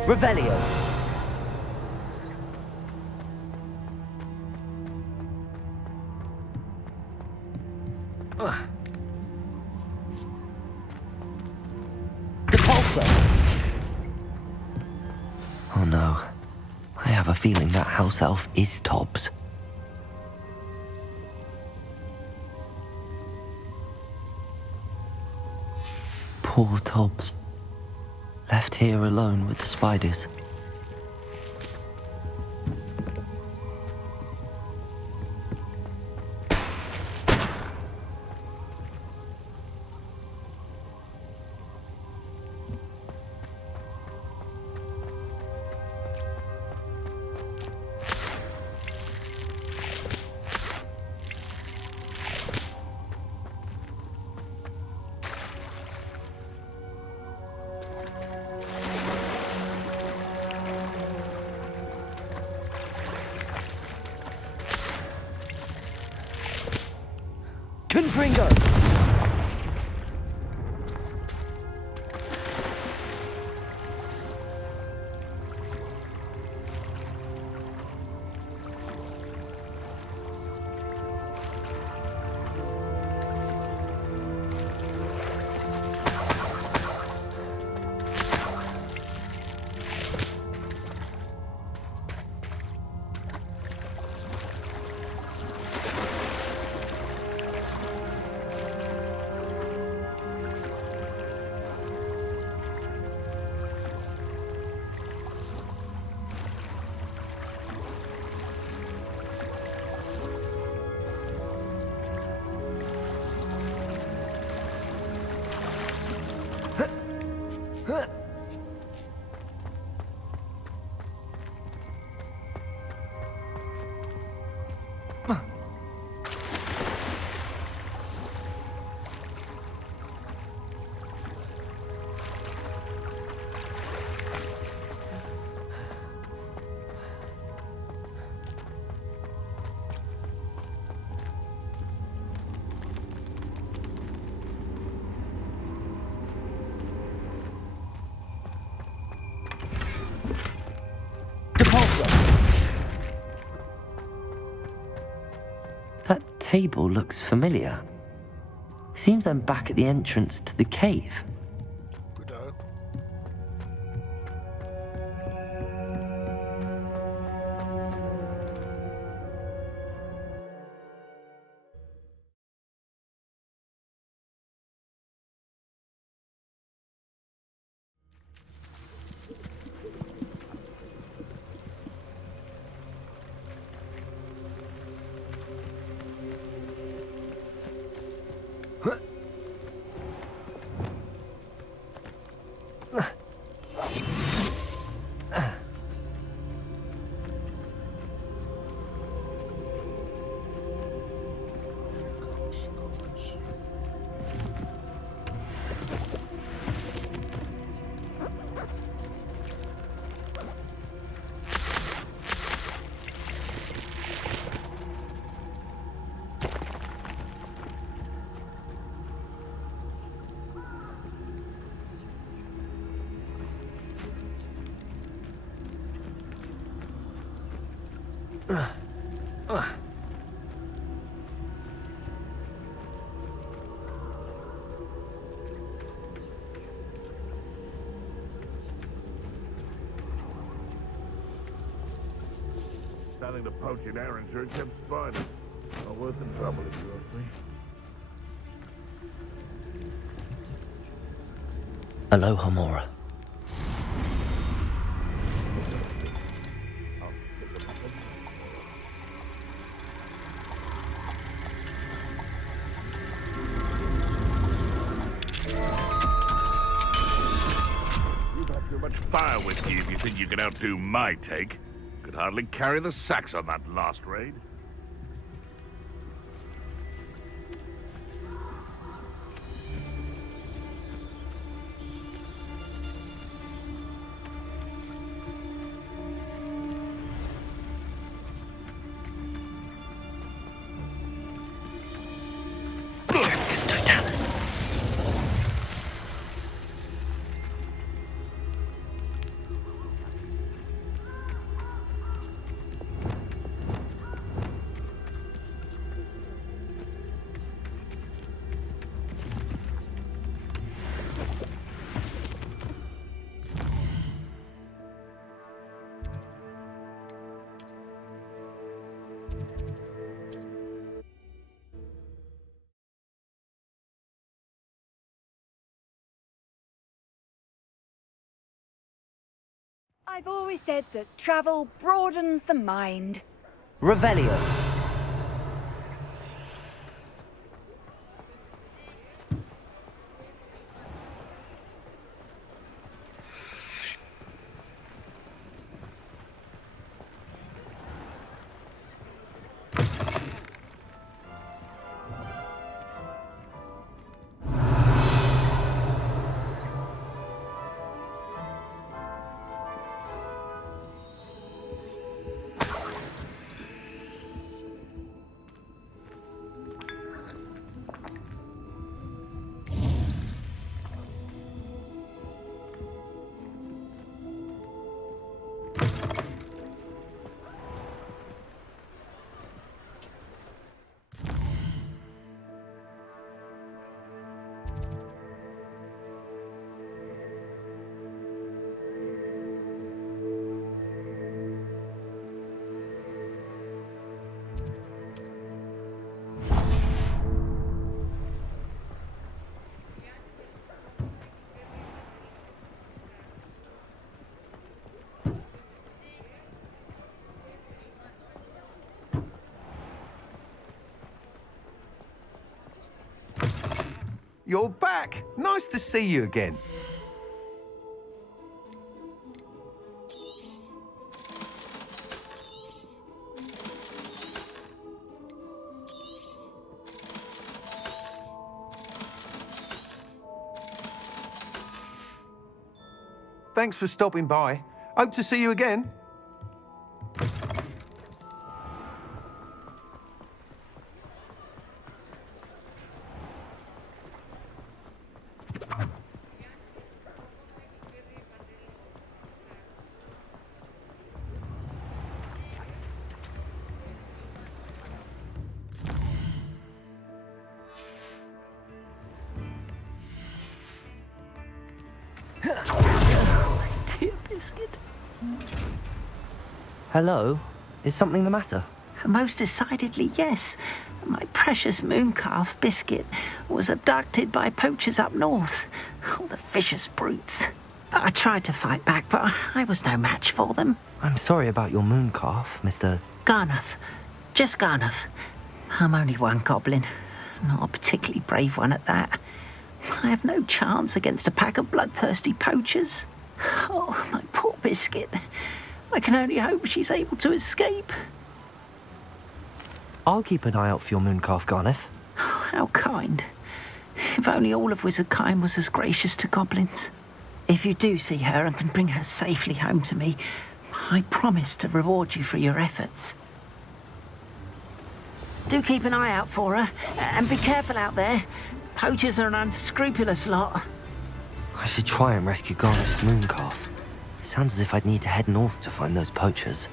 Revelio. Depulso. Oh no. I have a feeling that house elf is Tobbs. Poor Tobbs. Left here alone with the spiders. Confringo! That table looks familiar. Seems I'm back at the entrance to the cave. Goodo. Starting to poach in errands are kept spiders. Not worth the trouble if you ask me. Aloha, Mora. You've had too much fire whiskey if you think you can outdo my take. Could hardly carry the sacks on that last raid. I've always said that travel broadens the mind. Revelio. You're back! Nice to see you again. Thanks for stopping by. Hope to see you again. Dear Biscuit. Hello? Is something the matter? Most decidedly, yes. My precious mooncalf, Biscuit, was abducted by poachers up north. Oh, the vicious brutes. I tried to fight back, but I was no match for them. I'm sorry about your mooncalf, Mr. Garnuff. Just Garnuff. I'm only one goblin. Not a particularly brave one at that. I have no chance against a pack of bloodthirsty poachers. Oh, my poor Biscuit. I can only hope she's able to escape. I'll keep an eye out for your mooncalf, Garniff. How kind. If only all of Wizardkind was as gracious to goblins. If you do see her and can bring her safely home to me, I promise to reward you for your efforts. Do keep an eye out for her, and be careful out there. Poachers are an unscrupulous lot. I should try and rescue Garniff's mooncalf. Sounds as if I'd need to head north to find those poachers.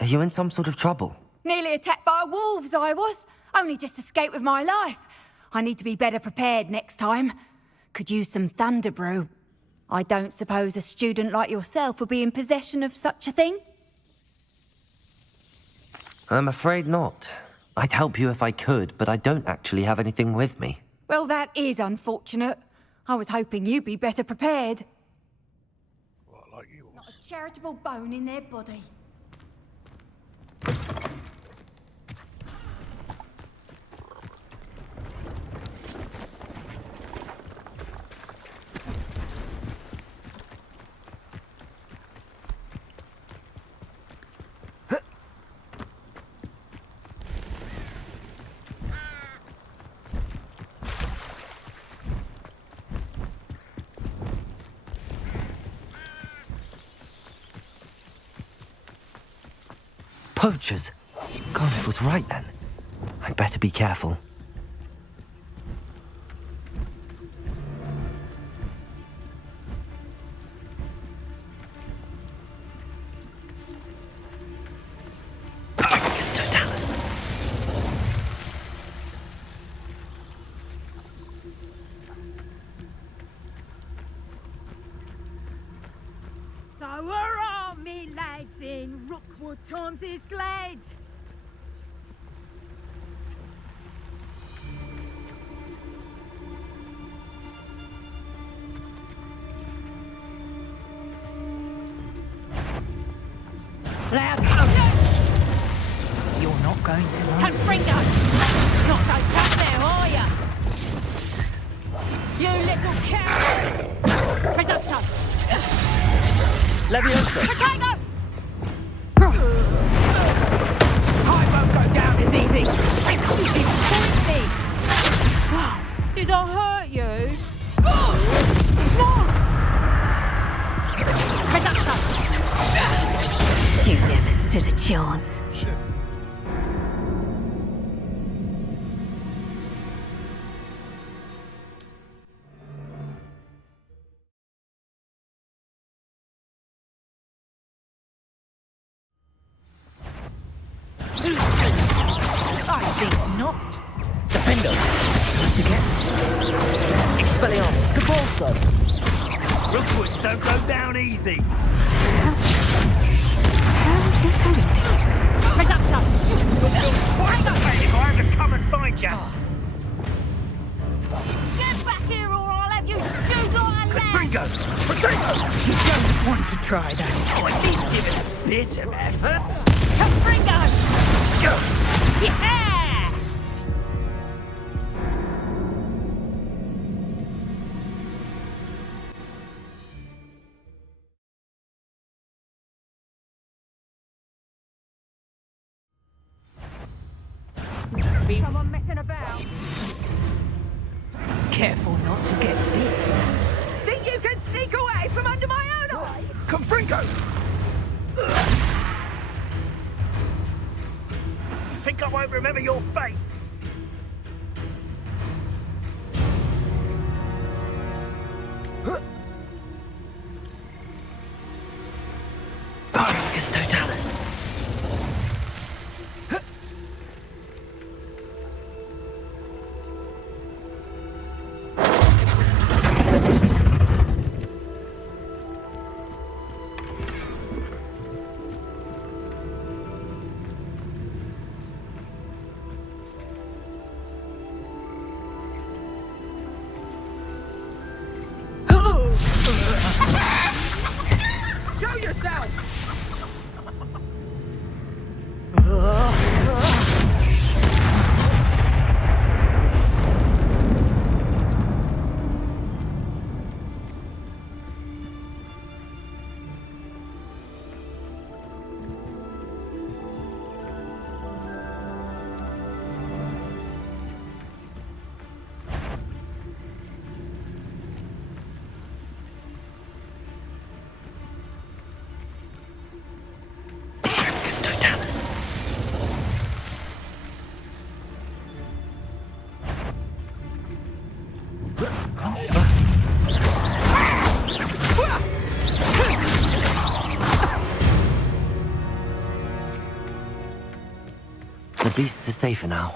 Are you in some sort of trouble? Nearly attacked by wolves, I was. Only just escaped with my life. I need to be better prepared next time. Could use some thunder brew. I don't suppose a student like yourself would be in possession of such a thing? I'm afraid not. I'd help you if I could, but I don't actually have anything with me. Well, that is unfortunate. I was hoping you'd be better prepared. What, like yours? Not a charitable bone in their body. Poachers? Garnet was right then. I'd better be careful. It's Totalis. So hurrah, me lads in Rookwood Tom's glad. Now come! You're not going to like Confringo! Not so tough now, are ya? You little cow! Presumpto! Leviosa! Potato! I won't go down as easy! You point me! Did I hurt you? No! Presumpto! You never stood a chance. Shit. I think not. Defender! Again. Expelliarmus! Cabalso! Rookwoods don't go down easy. Presumpto! What's the pain? I have to come and find you. Get back here or I'll have you stewed like a lamb! Ringo! Potato! You don't want to try that. Oh, at least give it a bit of effort. Confringo! Yeah! Come on, messing about. Careful not to get bit. Think you can sneak away from under my own eye? Confringo! Think I won't remember your face? Barracus Totalis. It's Totalis. The beasts are safer now.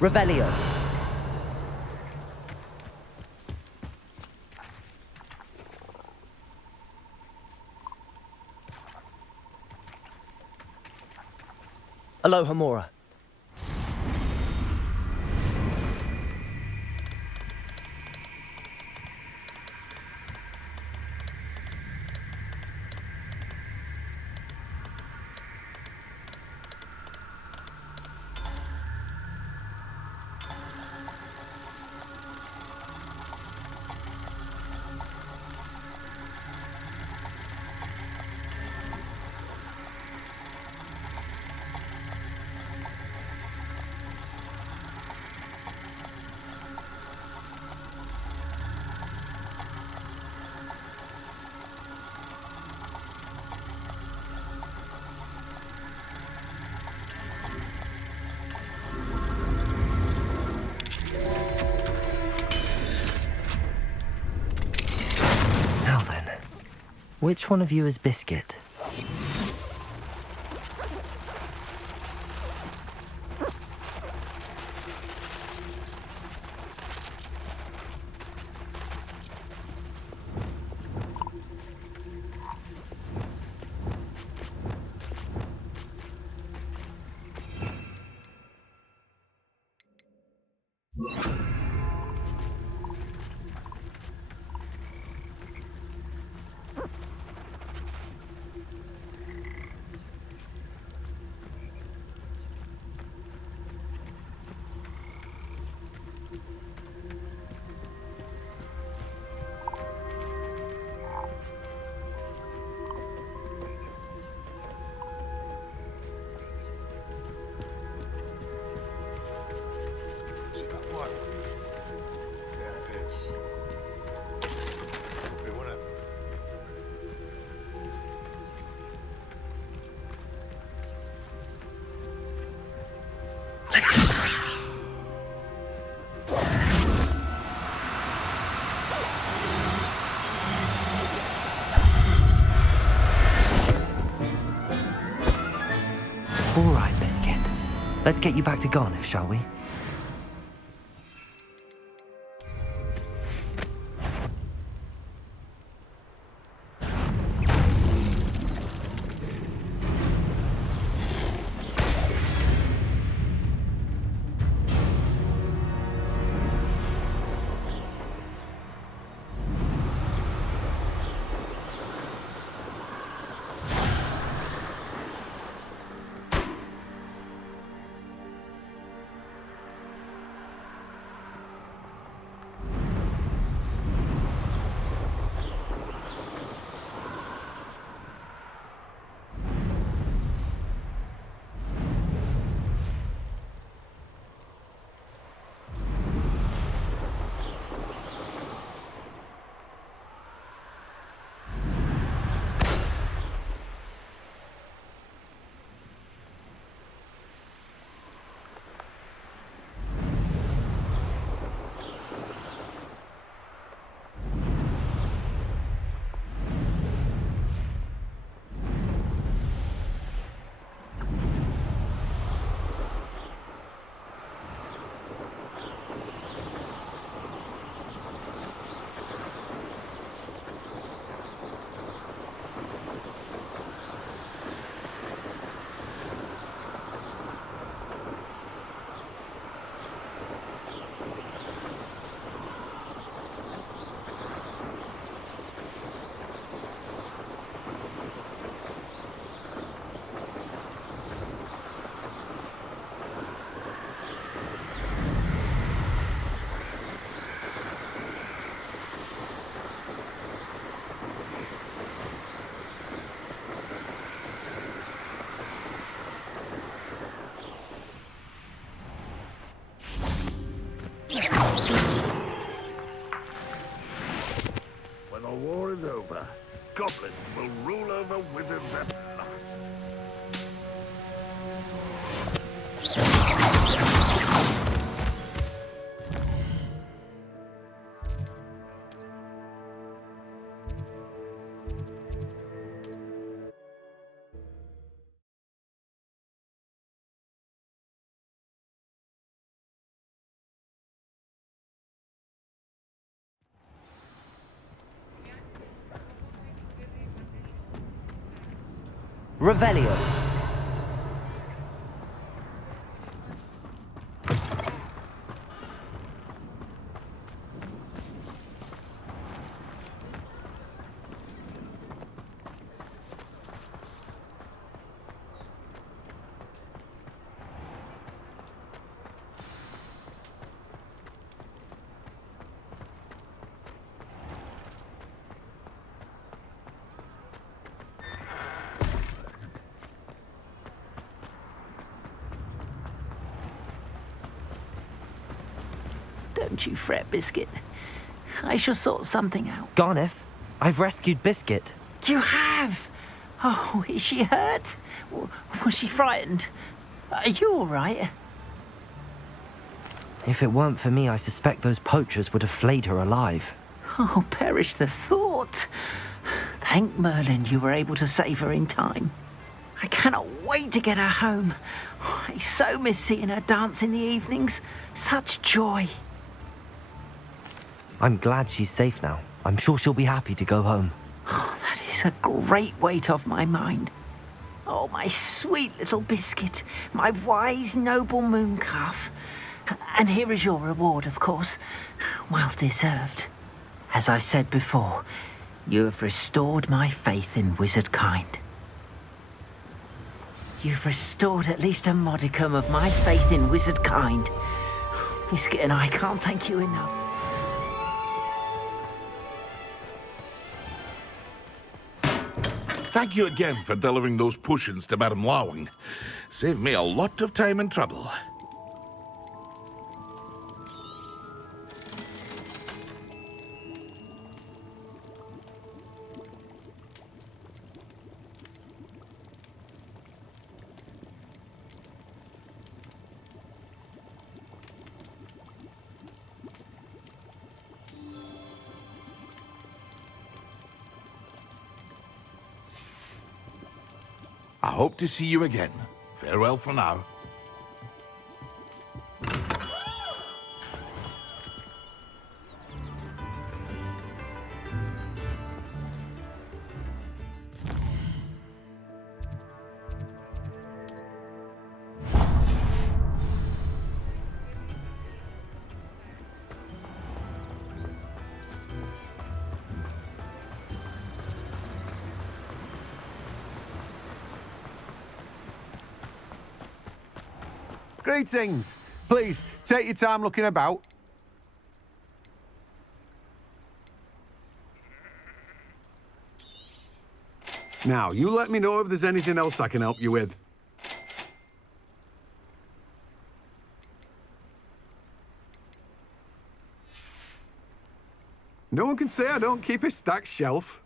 Revelio. Aloha Mora. Which one of you is Biscuit? Is it that white one? Yeah, it is. We want it. All right, Biscuit. Let's get you back to Garniff, shall we? over, goblins will rule over wizards at last. Revelio. Don't you fret, Biscuit. I shall sort something out. Garneth, I've rescued Biscuit. You have? Oh, is she hurt? Was she frightened? Are you all right? If it weren't for me, I suspect those poachers would have flayed her alive. Oh, perish the thought. Thank Merlin you were able to save her in time. I cannot wait to get her home. I so miss seeing her dance in the evenings. Such joy. I'm glad she's safe now. I'm sure she'll be happy to go home. Oh, that is a great weight off my mind. Oh, my sweet little Biscuit, my wise, noble mooncalf. And here is your reward, of course. Well deserved. As I said before, you have restored my faith in wizard kind. You've restored at least a modicum of my faith in wizard kind. Biscuit and I can't thank you enough. Thank you again for delivering those potions to Madame Lawing. Saved me a lot of time and trouble. I hope to see you again. Farewell for now. Greetings. Please, take your time looking about. Now, you let me know if there's anything else I can help you with. No one can say I don't keep a stacked shelf.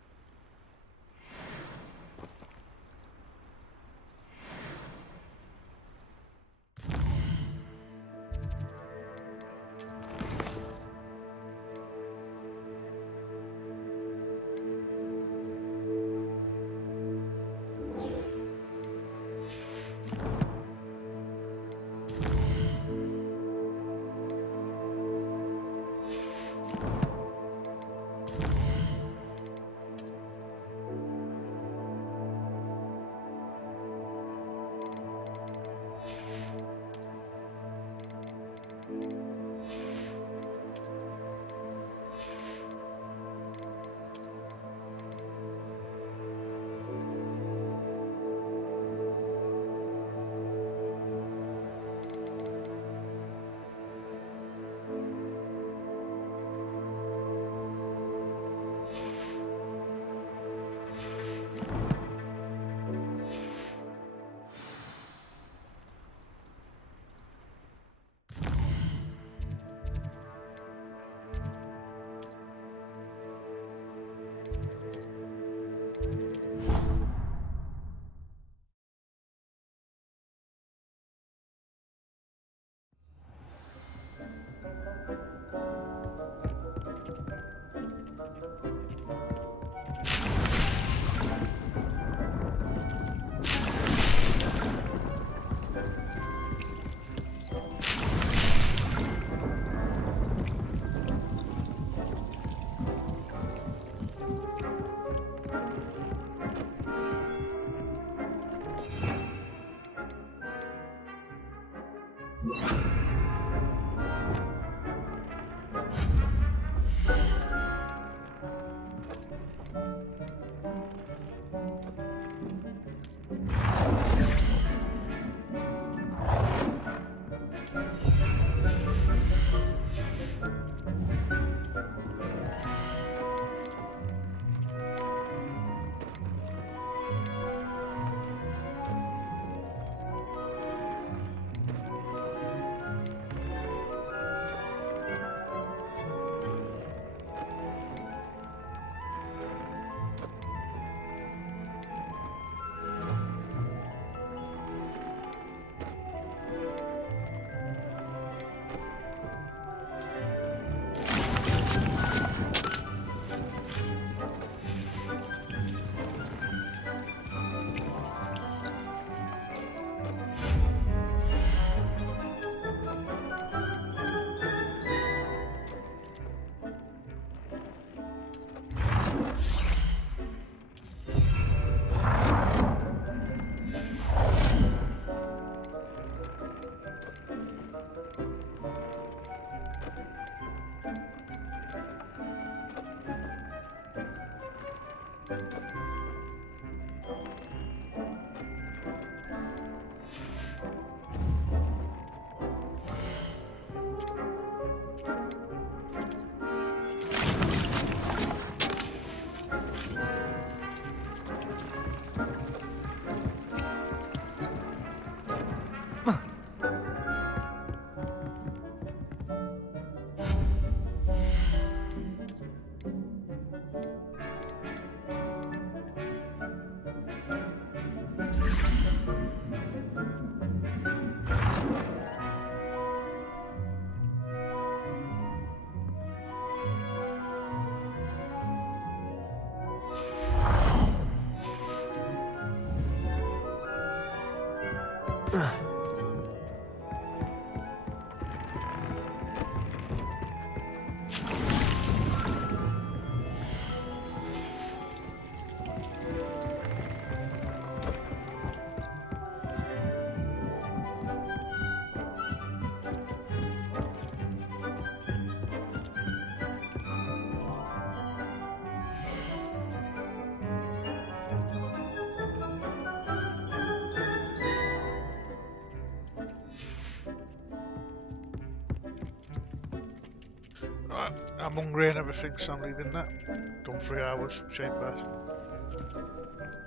Right, I'm hungry and everything, so I'm leaving that. Done 3 hours, shake bath.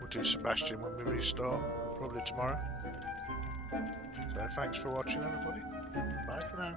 We'll do Sebastian when we restart, probably tomorrow. So thanks for watching, everybody. Bye for now.